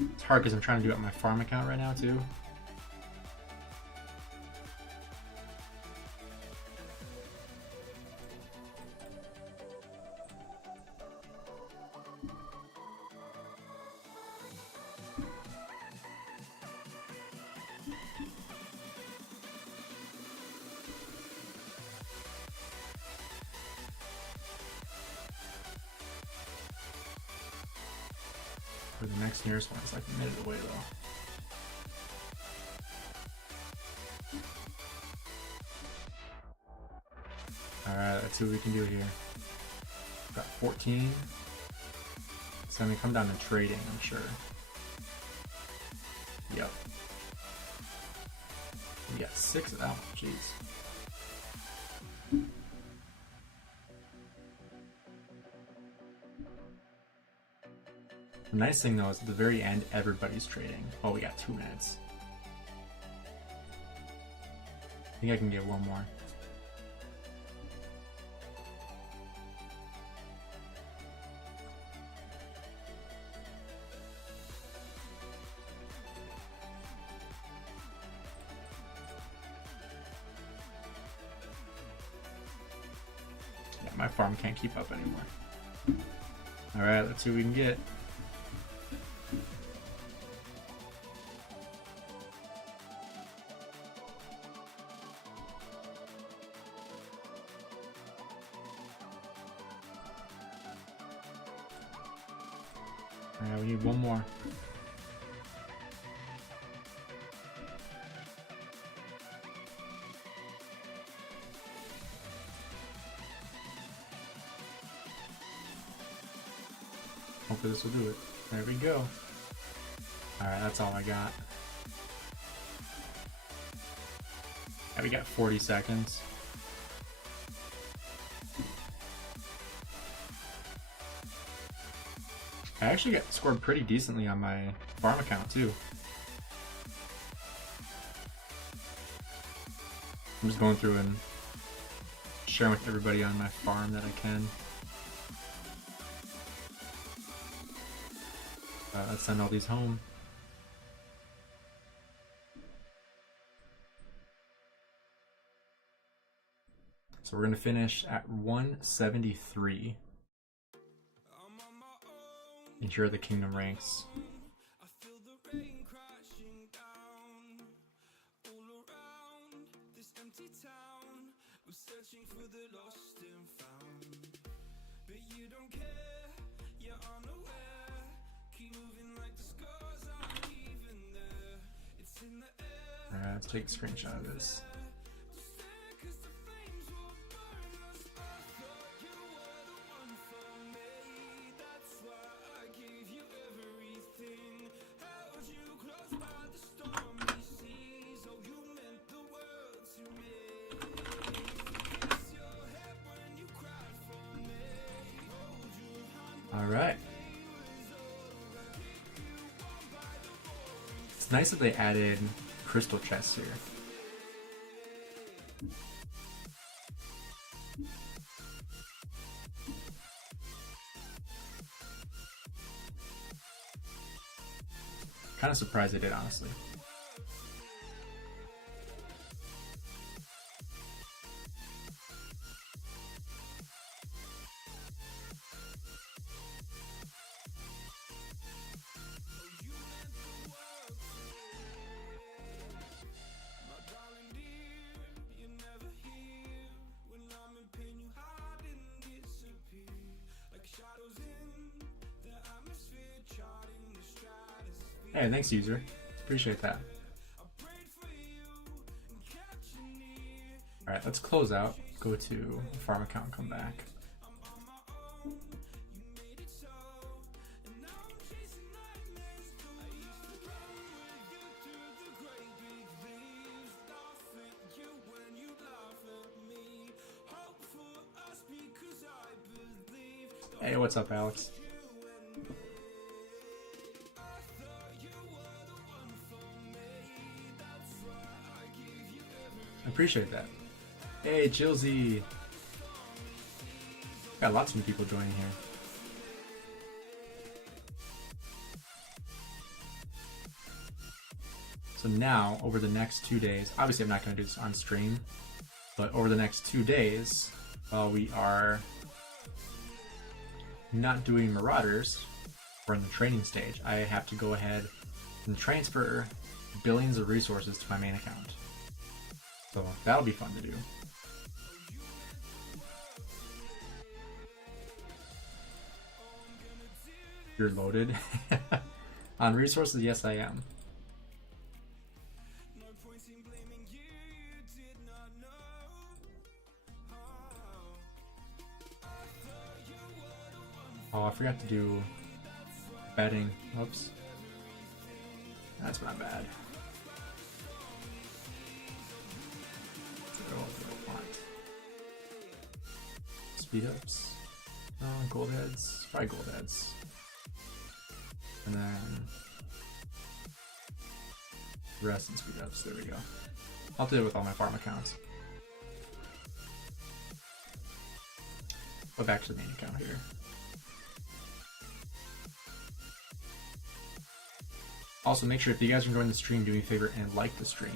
It's hard because I'm trying to do it on my farm account right now too. Or the next nearest one is like a minute away though. Alright, let's see what we can do here. Got 14. It's gonna come down to trading, I'm sure. Yep. We got 6 of that one, jeez. The nice thing though is at the very end, everybody's trading. Oh, we got 2 minutes. I think I can get one more. Yeah, my farm can't keep up anymore. Alright, let's see what we can get. Alright, we need one more. Hopefully this will do it. There we go. Alright, that's all I got. Yeah, we got 40 seconds. I actually got scored pretty decently on my farm account too. I'm just going through and sharing with everybody on my farm that I can. Let's send all these home. So we're gonna finish at 173. And here are the kingdom ranks. Alright, let's take a screenshot of this. Alright. It's nice that they added crystal chests here. Kind of surprised they did, honestly. Hey, thanks, user. Appreciate that. Alright, let's close out. Go to farm account and come back. Hey, what's up, Alex? Appreciate that. Hey, Chilsey. Got lots of people joining here. So now, over the next 2 days, obviously I'm not going to do this on stream, but over the next 2 days, while we are not doing Marauders, we're in the training stage, I have to go ahead and transfer billions of resources to my main account. So that'll be fun to do. You're loaded. On resources, yes I am. Oh, I forgot to do betting. Oops. That's not bad. Speed ups. Gold heads. Probably gold heads. And then rest and speed ups. There we go. I'll do it with all my farm accounts. But back to the main account here. Also, make sure if you guys are enjoying the stream, do me a favor and like the stream.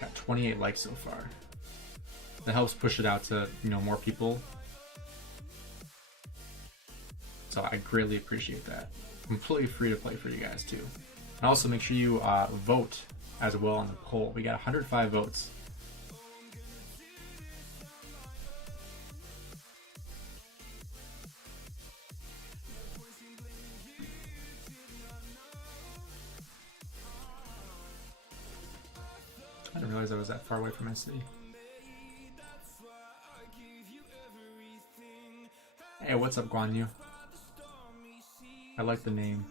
Got 28 likes so far. That helps push it out to, you know, more people. So I greatly appreciate that. Completely free to play for you guys too. And also make sure you vote as well on the poll. We got 105 votes. I didn't realize I was that far away from my city. Hey, what's up, Guan Yu? I like the name.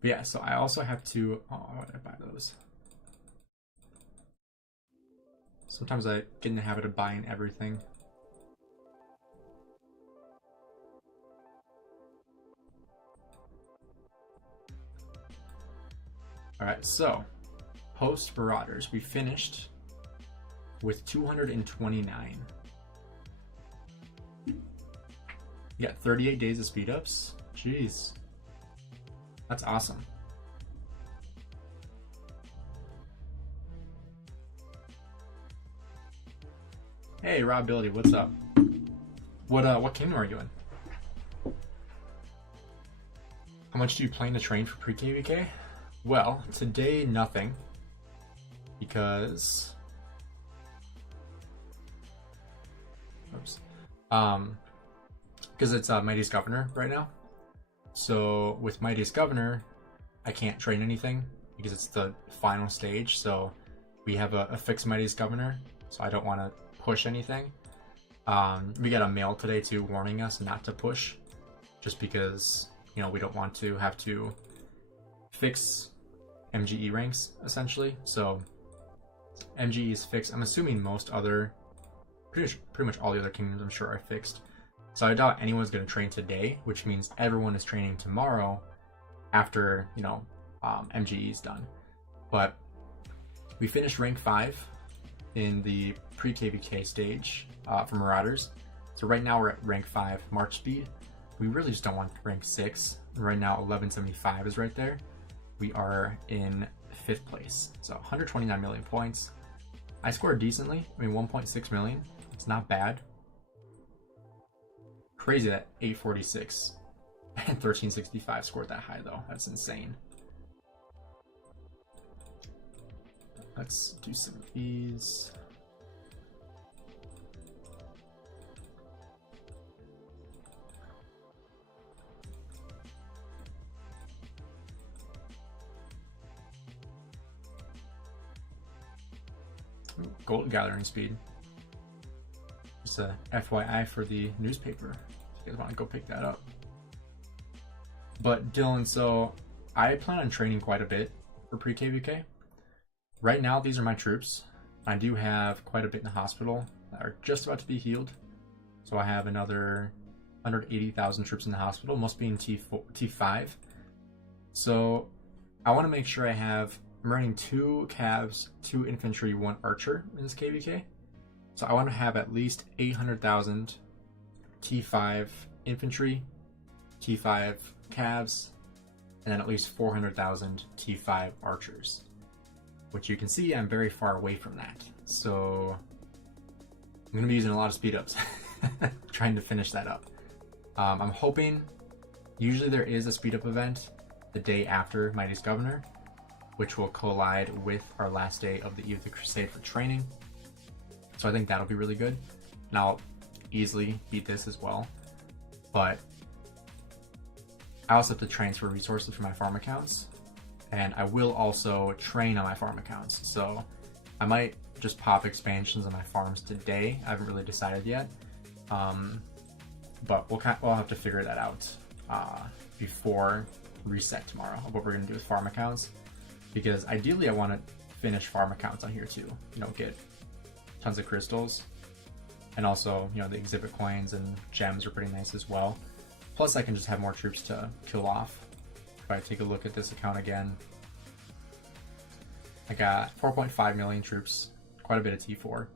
But yeah, so I also have to... Oh, why would I buy those? Sometimes I get in the habit of buying everything. Alright, so post Marauders, we finished with 229. You got 38 days of speed ups. Jeez. That's awesome. Hey, Rob Ability, what's up? What kingdom are you in? How much do you plan to train for pre-KVK? Well, today nothing, because it's Mighty's Governor right now. So with Mighty's Governor, I can't train anything because it's the final stage. So we have a fixed Mighty's Governor, so I don't want to push anything. We got a mail today too warning us not to push, just because, you know, we don't want to have to fix MGE ranks essentially. So MGE is fixed. I'm assuming most other, pretty much all the other kingdoms I'm sure are fixed. So I doubt anyone's going to train today, which means everyone is training tomorrow after, you know, MGE is done. But we finished rank 5 in the pre-KVK stage for Marauders. So right now we're at rank 5 March speed. We really just don't want rank 6. Right now 1175 is right there. We are in 5th place. So 129 million points. I scored decently. I mean, 1.6 million. It's not bad. Crazy that 846 and 1365 scored that high though. That's insane. Let's do some of these. Ooh, gold gathering speed. Just a FYI for the newspaper. If you guys want to go pick that up. But Dylan, so I plan on training quite a bit for pre-KVK. Right now, these are my troops. I do have quite a bit in the hospital that are just about to be healed. So I have another 180,000 troops in the hospital, must be in T5. So I want to make sure I'm running 2 Cavs, 2 infantry, 1 archer in this KVK. So I want to have at least 800,000 T5 infantry, T5 Cavs, and then at least 400,000 T5 archers, which you can see I'm very far away from that. So I'm going to be using a lot of speed ups trying to finish that up. I'm hoping, usually there is a speed up event the day after Mighty's Governor, which will collide with our last day of the Eve of the Crusade for training. So I think that'll be really good. And I'll easily beat this as well. But I also have to transfer resources from my farm accounts. And I will also train on my farm accounts. So I might just pop expansions on my farms today. I haven't really decided yet. But we'll have to figure that out before reset tomorrow of what we're going to do with farm accounts. Because ideally I want to finish farm accounts on here too. You know, get tons of crystals. And also, you know, the exhibit coins and gems are pretty nice as well. Plus I can just have more troops to kill off. If I take a look at this account again, I got 4.5 million troops, quite a bit of T4.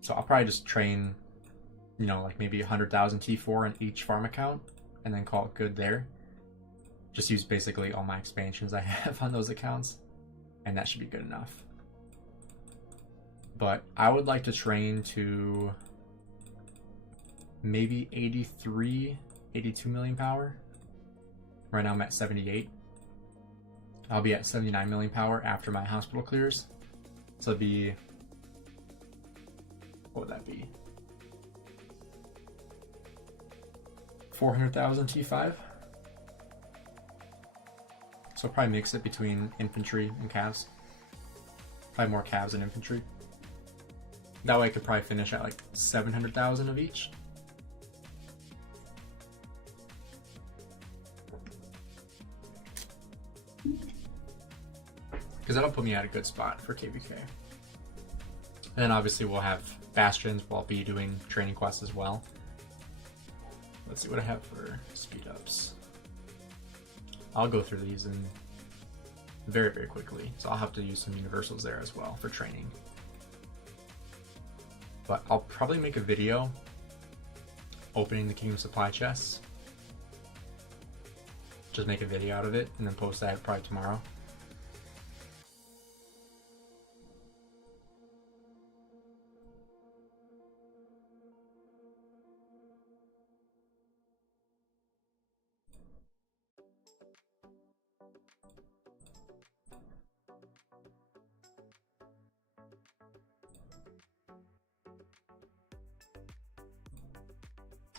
So I'll probably just train, you know, like maybe 100,000 T4 in each farm account and then call it good there. Just use basically all my expansions I have on those accounts, and that should be good enough. But I would like to train to maybe 83, 82 million power. Right now I'm at 78. I'll be at 79 million power after my hospital clears. So it'd be, what would that be? 400,000 T5. So I'll probably mix it between infantry and calves. Probably more calves than infantry. That way I could probably finish at like 700,000 of each. Because that'll put me at a good spot for KVK. And then obviously we'll have bastions. We'll be doing training quests as well. Let's see what I have for speed ups. I'll go through these in very, very quickly. So I'll have to use some universals there as well for training. But I'll probably make a video opening the Kingdom supply chests. Just make a video out of it and then post that probably tomorrow.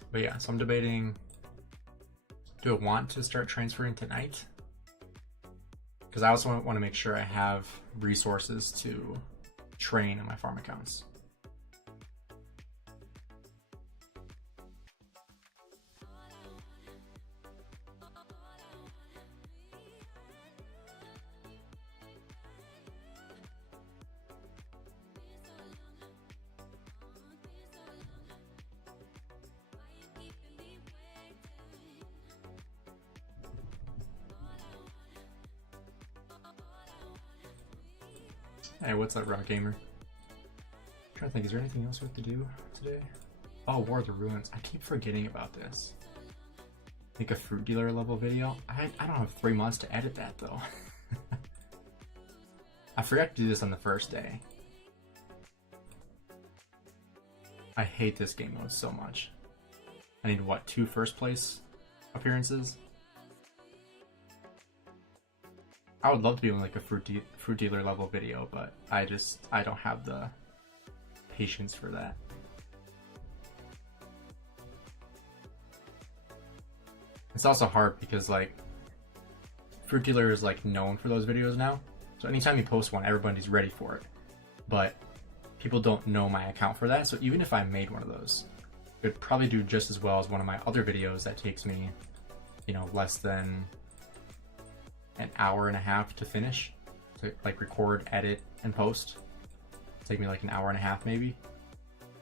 But yeah, so I'm debating, do I want to start transferring tonight? Because I also want to make sure I have resources to train on my farm accounts. Hey, what's up, Rock Gamer? I'm trying to think, is there anything else we have to do today? Oh, War of the Ruins. I keep forgetting about this. Make a fruit dealer level video. I don't have 3 months to edit that though. I forgot to do this on the first day. I hate this game mode so much. I need what, 2 first place appearances? I would love to be on like a fruit dealer level video, but I don't have the patience for that. It's also hard because like fruit dealer is like known for those videos now, so anytime you post one, everybody's ready for it. But people don't know my account for that, so even if I made one of those, it would probably do just as well as one of my other videos that takes me, you know, less than an hour and a half to finish, to like record, edit, and post. It'll take me like an hour and a half maybe,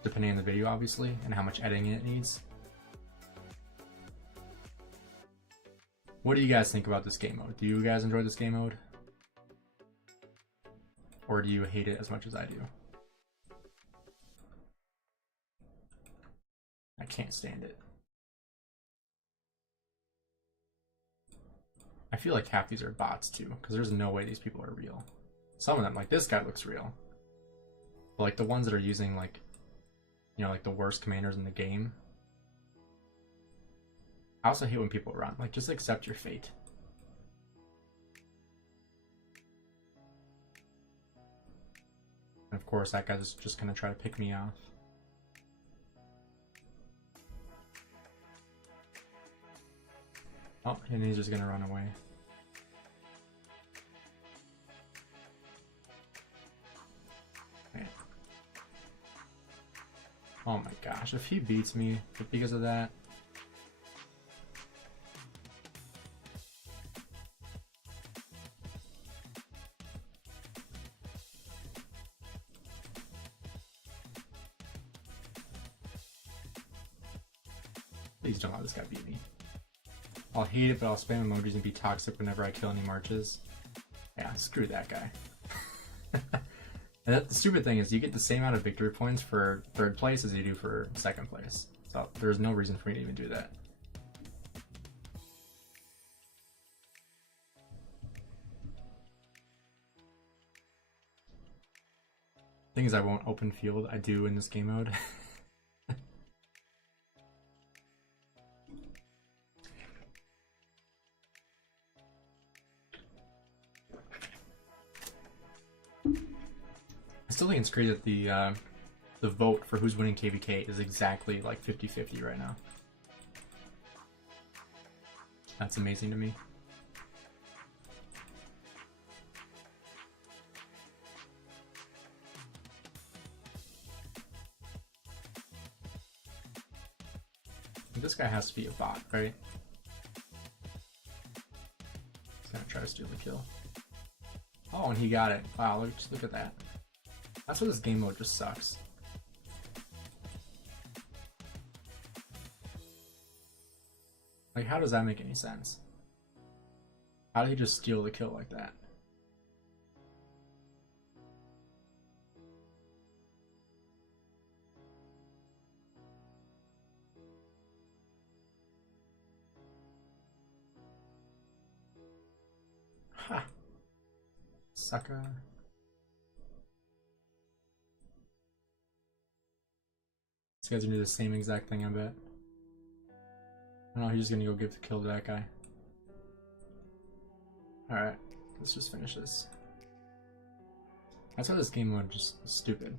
depending on the video obviously, and how much editing it needs. What do you guys think about this game mode? Do you guys enjoy this game mode? Or do you hate it as much as I do? I can't stand it. I feel like half these are bots too, because there's no way these people are real. Some of them, like this guy looks real. But like the ones that are using like, you know, like the worst commanders in the game. I also hate when people run. Like, just accept your fate. And of course, that guy's just gonna try to pick me off. Oh, and he's just gonna run away. Okay. Oh my gosh, if he beats me because of that. Please don't let this guy beat me. I'll hate it, but I'll spam emojis and be toxic whenever I kill any marches. Yeah, screw that guy. And the stupid thing is, you get the same amount of victory points for third place as you do for second place. So there's no reason for me to even do that. Thing is, I won't open field. I do in this game mode. I still think it's crazy that the vote for who's winning KVK is exactly like 50-50 right now. That's amazing to me. This guy has to be a bot, right? He's gonna try to steal the kill. Oh, and he got it. Wow, just look at that. That's why this game mode just sucks. Like, how does that make any sense? How did he just steal the kill like that? Ha! Sucker. These guys are gonna do the same exact thing, I bet. I don't know, he's just gonna go give the kill to that guy. Alright, let's just finish this. That's why this game mode just is stupid.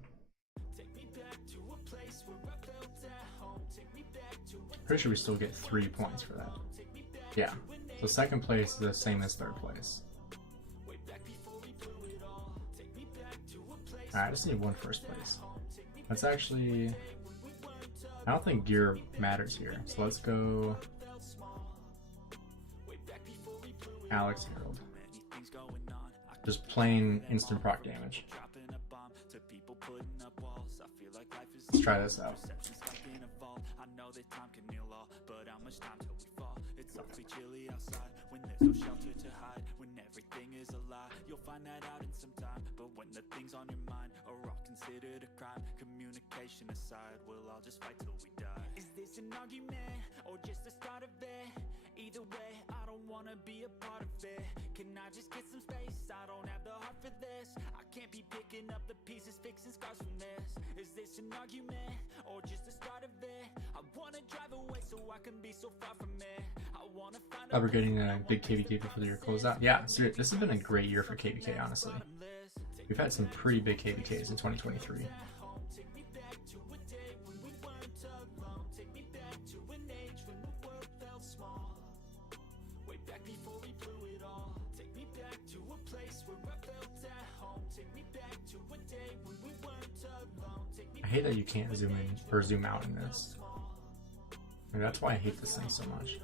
Pretty sure we still get 3 points for that. Yeah, so second place is the same as third place. Alright, I just need one first place. That's actually... I don't think gear matters here, so let's go Alex Herald. Just plain instant proc damage. Let's try this out. Communication aside, we'll all just fight till we die. Is this an argument or just the start of it? Either way, I don't wanna be a part of it. Can I just get some space? I don't have the heart for this. I can't be picking up the pieces, fixing scars from this. Is this an argument or just the start of it? I wanna drive away so I can be so far from it. I wanna find out. We're getting a big KVK before the year closes out. Yeah, so this has been a great year for KVK, honestly. We've had some pretty big KVKs in 2023. I hate that you can't zoom in or zoom out in this. Maybe that's why I hate this thing so much.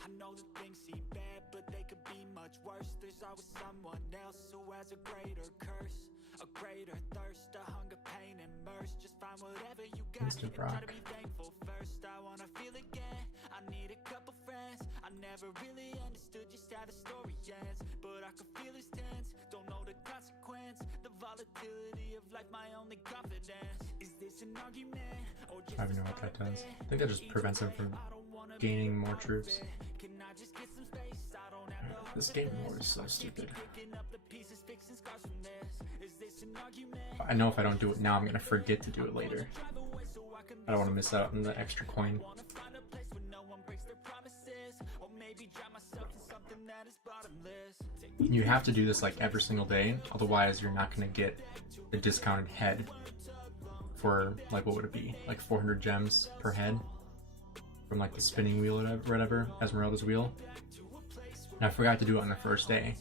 I know that things seem bad, but they could be much worse. There's always someone else who has a greater curse, a greater thirst, a hunger, pain, and mercy. Just find whatever you got and try to be thankful first. I wanna feel again. I need a couple friends. I never really understood just how the story ends, but I can feel his tense. Don't know the consequence. The volatility of life, my only confidence. Is this an argument or just I don't even know what that does. I think that just prevents him from gaining more troops. Can I just get some space? I don't have the This game mode is so stupid. I know if I don't do it now, I'm gonna forget to do it later. I don't want to miss out on the extra coin. You have to do this like every single day, otherwise you're not gonna get the discounted head for like, what would it be? Like 400 gems per head from like the spinning wheel or whatever, Esmeralda's wheel. And I forgot to do it on the first day.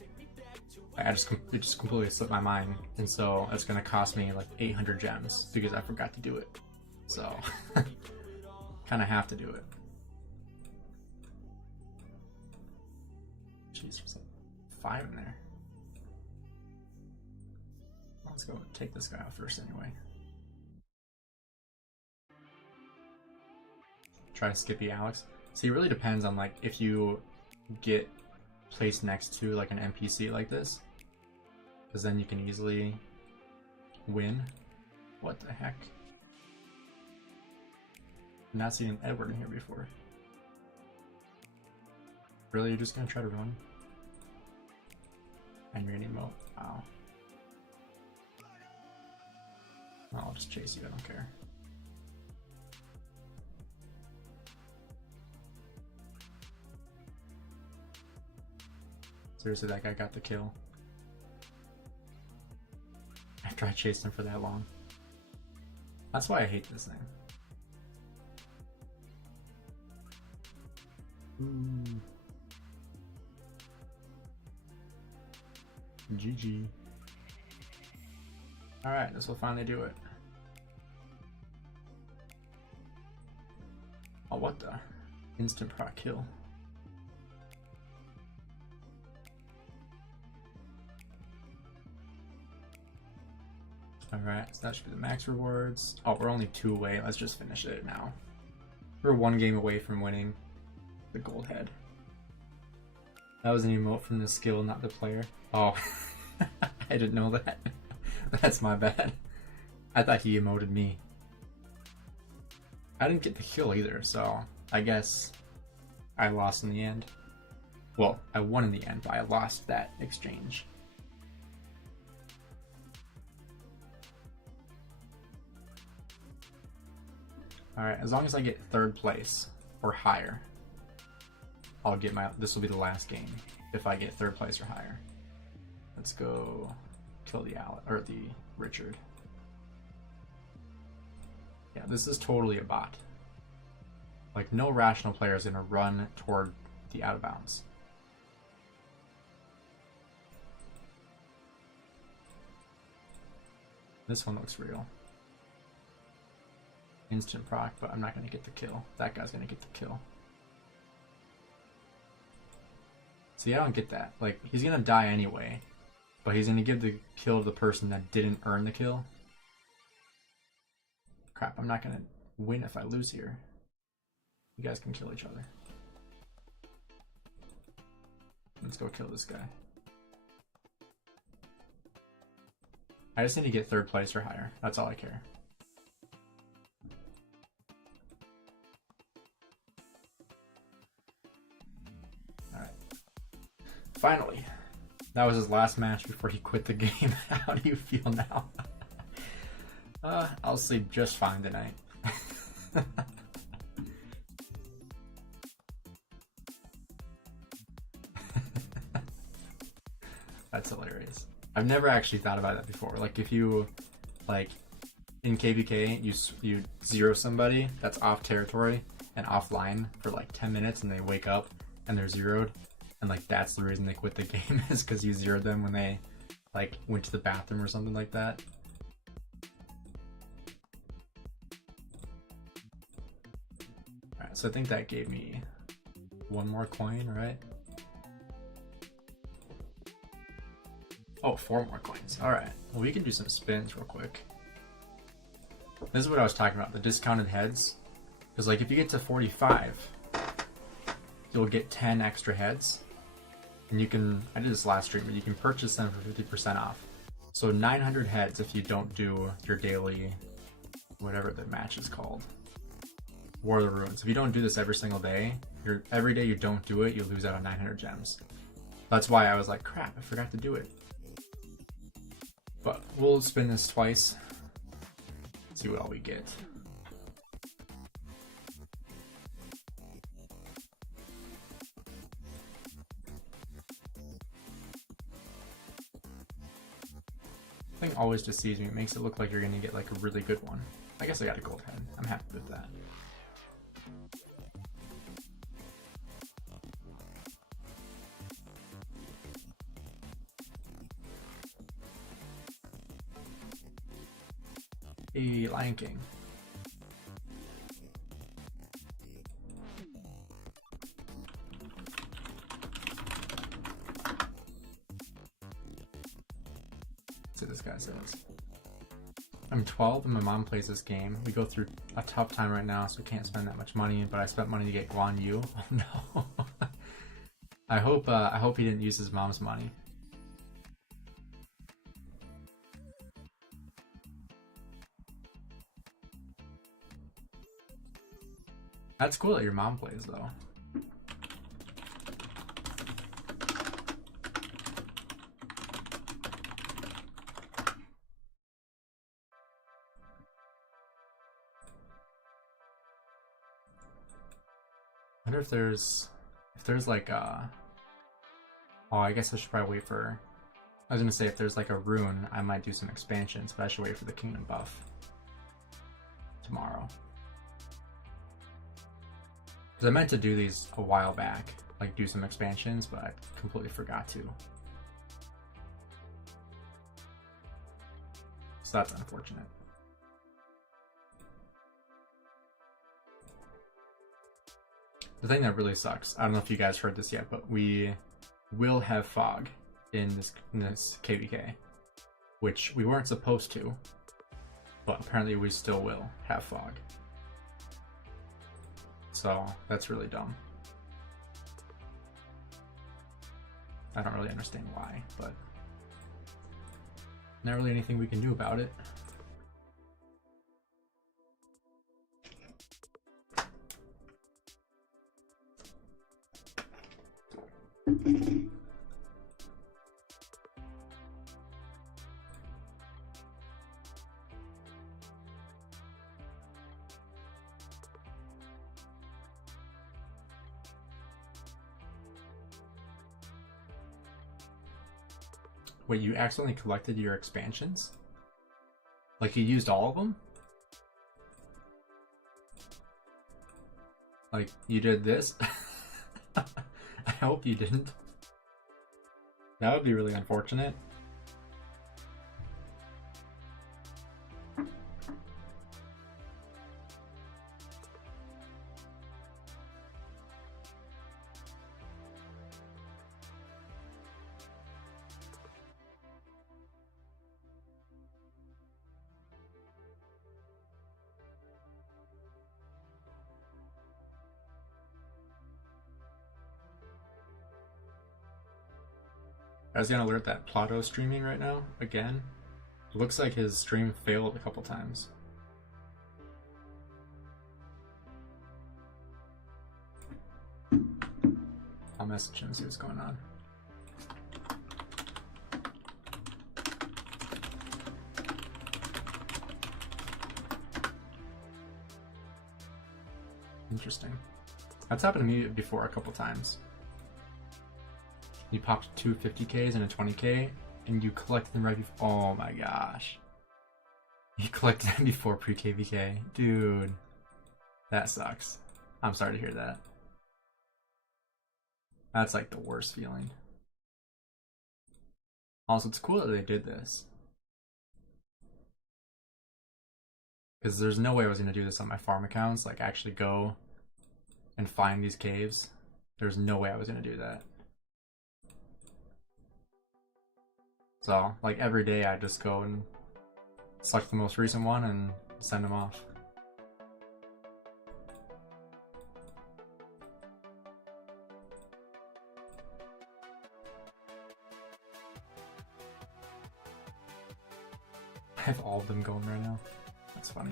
It just completely slipped my mind, and so it's gonna cost me like 800 gems because I forgot to do it. So kind of have to do it. Jeez, there's like 5 in there. Let's go take this guy out first anyway. Try to skippy Alex. See, it really depends on like if you get placed next to like an NPC like this, because then you can easily win. What the heck? I've not seen an Edward in here before. Really, you're just gonna try to run? And you're gonna emote? Wow. I'll just chase you, I don't care. Seriously, that guy got the kill. After I chased him for that long. That's why I hate this thing. Ooh. GG. Alright, this will finally do it. Oh, what the? Instant proc kill. Alright, so that should be the max rewards. Oh, we're only 2 away. Let's just finish it now. We're 1 game away from winning the gold head. That was an emote from the skill, not the player. Oh, I didn't know that. That's my bad. I thought he emoted me. I didn't get the kill either, so I guess I lost in the end. Well, I won in the end, but I lost that exchange. Alright, as long as I get 3rd place or higher, I'll get my, this will be the last game if I get 3rd place or higher. Let's go kill the Richard. Yeah, this is totally a bot. Like, no rational player is gonna run toward the out of bounds. This one looks real. Instant proc, but I'm not gonna get the kill. That guy's gonna get the kill. See, I don't get that. Like, he's gonna die anyway, but he's gonna give the kill to the person that didn't earn the kill. Crap, I'm not gonna win if I lose here. You guys can kill each other. Let's go kill this guy. I just need to get 3rd place or higher. That's all I care. Alright. Finally. That was his last match before he quit the game. How do you feel now? I'll sleep just fine tonight. That's hilarious. I've never actually thought about that before. Like, if you, like, in KVK, you zero somebody that's off territory and offline for like 10 minutes and they wake up and they're zeroed, and like that's the reason they quit the game is because you zeroed them when they like went to the bathroom or something like that. Alright, so I think that gave me 1 more coin, right? Oh, 4 more coins. Alright, well, we can do some spins real quick. This is what I was talking about, the discounted heads. Because like if you get to 45, you'll get 10 extra heads. And you can, I did this last stream, but you can purchase them for 50% off. So 900 heads if you don't do your daily, whatever the match is called. War of the Ruins. If you don't do this every single day, every day you don't do it, you lose out on 900 gems. That's why I was like, crap, I forgot to do it. But we'll spin this twice. See what all we get. I think always deceives me. It makes it look like you're gonna get like a really good one. I guess I got a gold head. I'm happy with that. A Lion King. See what this guy says. I'm 12 and my mom plays this game. We go through a tough time right now, so we can't spend that much money, but I spent money to get Guan Yu. Oh no. I hope he didn't use his mom's money. That's cool that your mom plays, though. I wonder if there's like a... Oh, I guess I should probably wait for... I was gonna say if there's like a rune, I might do some expansions, but I should wait for the kingdom buff tomorrow. Because I meant to do these a while back, like do some expansions, but I completely forgot to. So that's unfortunate. The thing that really sucks, I don't know if you guys heard this yet, but we will have fog in this KVK, which we weren't supposed to, but apparently we still will have fog. So that's really dumb. I don't really understand why, but not really anything we can do about it. Wait, you accidentally collected your expansions? Like you used all of them? Like you did this? I hope you didn't. That would be really unfortunate. I was gonna alert that Plato streaming right now again. It looks like his stream failed a couple times. I'll message him and see what's going on. Interesting. That's happened to me before a couple times. You popped two 50Ks and a 20K, and you collected them right before. Oh my gosh. You collected them before pre-KVK. Dude. That sucks. I'm sorry to hear that. That's like the worst feeling. Also, it's cool that they did this. Because there's no way I was going to do this on my farm accounts. Like, actually go and find these caves. There's no way I was going to do that. So, like, every day I just go and select the most recent one and send them off. I have all of them going right now. That's funny.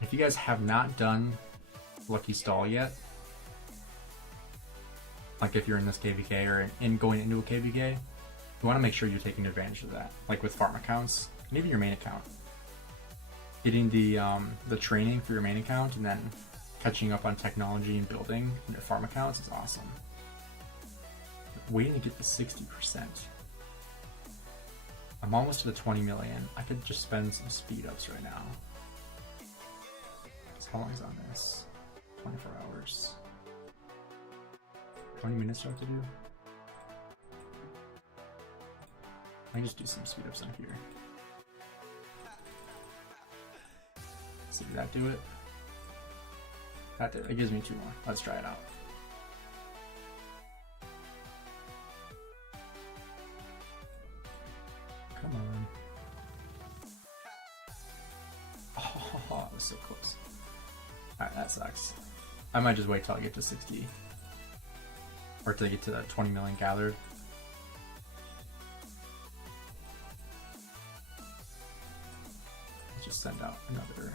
If you guys have not done lucky stall yet. Like if you're in this KVK or in going into a KVK, you want to make sure you're taking advantage of that. Like with farm accounts and even your main account, getting the training for your main account and then catching up on technology and building your farm accounts is awesome. Waiting to get to 60%. I'm almost to the 20 million. I could just spend some speed ups right now. How long is on this? 24 hours. 20 minutes do I have to do? I can just do some speed ups on here. See, did that do it? That did. It gives me 2 more. Let's try it out. Come on. Oh, it was so close. Alright, that sucks. I might just wait till I get to 60. Or till I get to that 20 million gathered. Let's just send out another.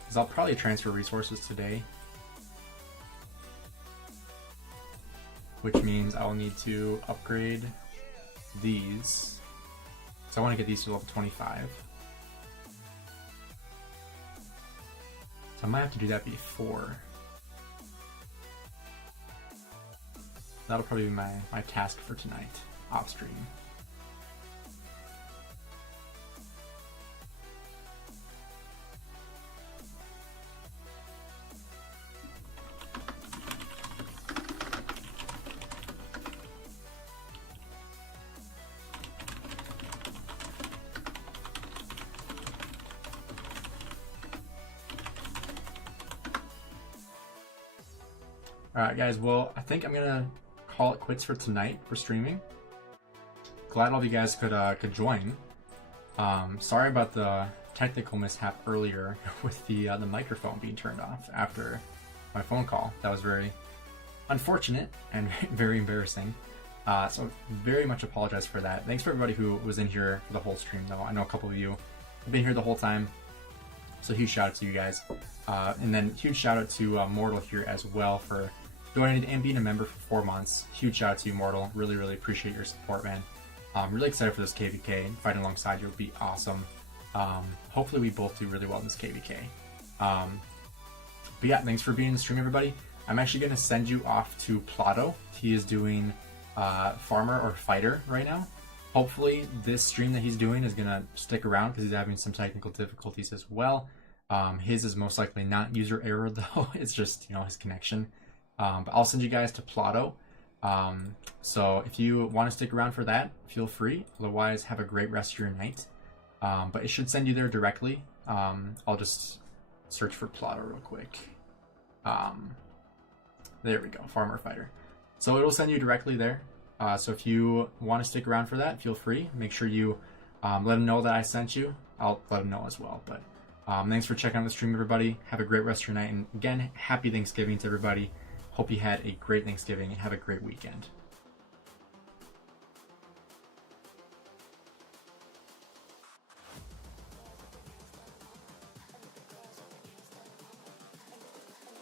Because I'll probably transfer resources today. Which means I'll need to upgrade these. So I want to get these to level 25. So I might have to do that before. That'll probably be my task for tonight, off stream. Alright guys, well, I think I'm gonna call it quits for tonight for streaming. Glad all of you guys could join. Sorry about the technical mishap earlier with the microphone being turned off after my phone call. That was very unfortunate and very embarrassing. So very much apologize for that. Thanks for everybody who was in here for the whole stream though. I know a couple of you have been here the whole time. So huge shout out to you guys. And then huge shout out to Mortal here as well for joining and being a member for 4 months. Huge shout out to you, Mortal. Really, really appreciate your support, man. I'm really excited for this KVK. Fighting alongside you would be awesome. Hopefully we both do really well in this KVK. But yeah, thanks for being in the stream, everybody. I'm actually going to send you off to Plato. He is doing Farmer or Fighter right now. Hopefully this stream that he's doing is going to stick around because he's having some technical difficulties as well. His is most likely not user error though. It's just, his connection. But I'll send you guys to Plato. So if you want to stick around for that, feel free. Otherwise, have a great rest of your night. But it should send you there directly. I'll just search for Plato real quick. There we go, Farmer Fighter. So it'll send you directly there. So if you want to stick around for that, feel free. Make sure you let them know that I sent you. I'll let them know as well. But thanks for checking out the stream, everybody. Have a great rest of your night. And again, happy Thanksgiving to everybody. Hope you had a great Thanksgiving and have a great weekend.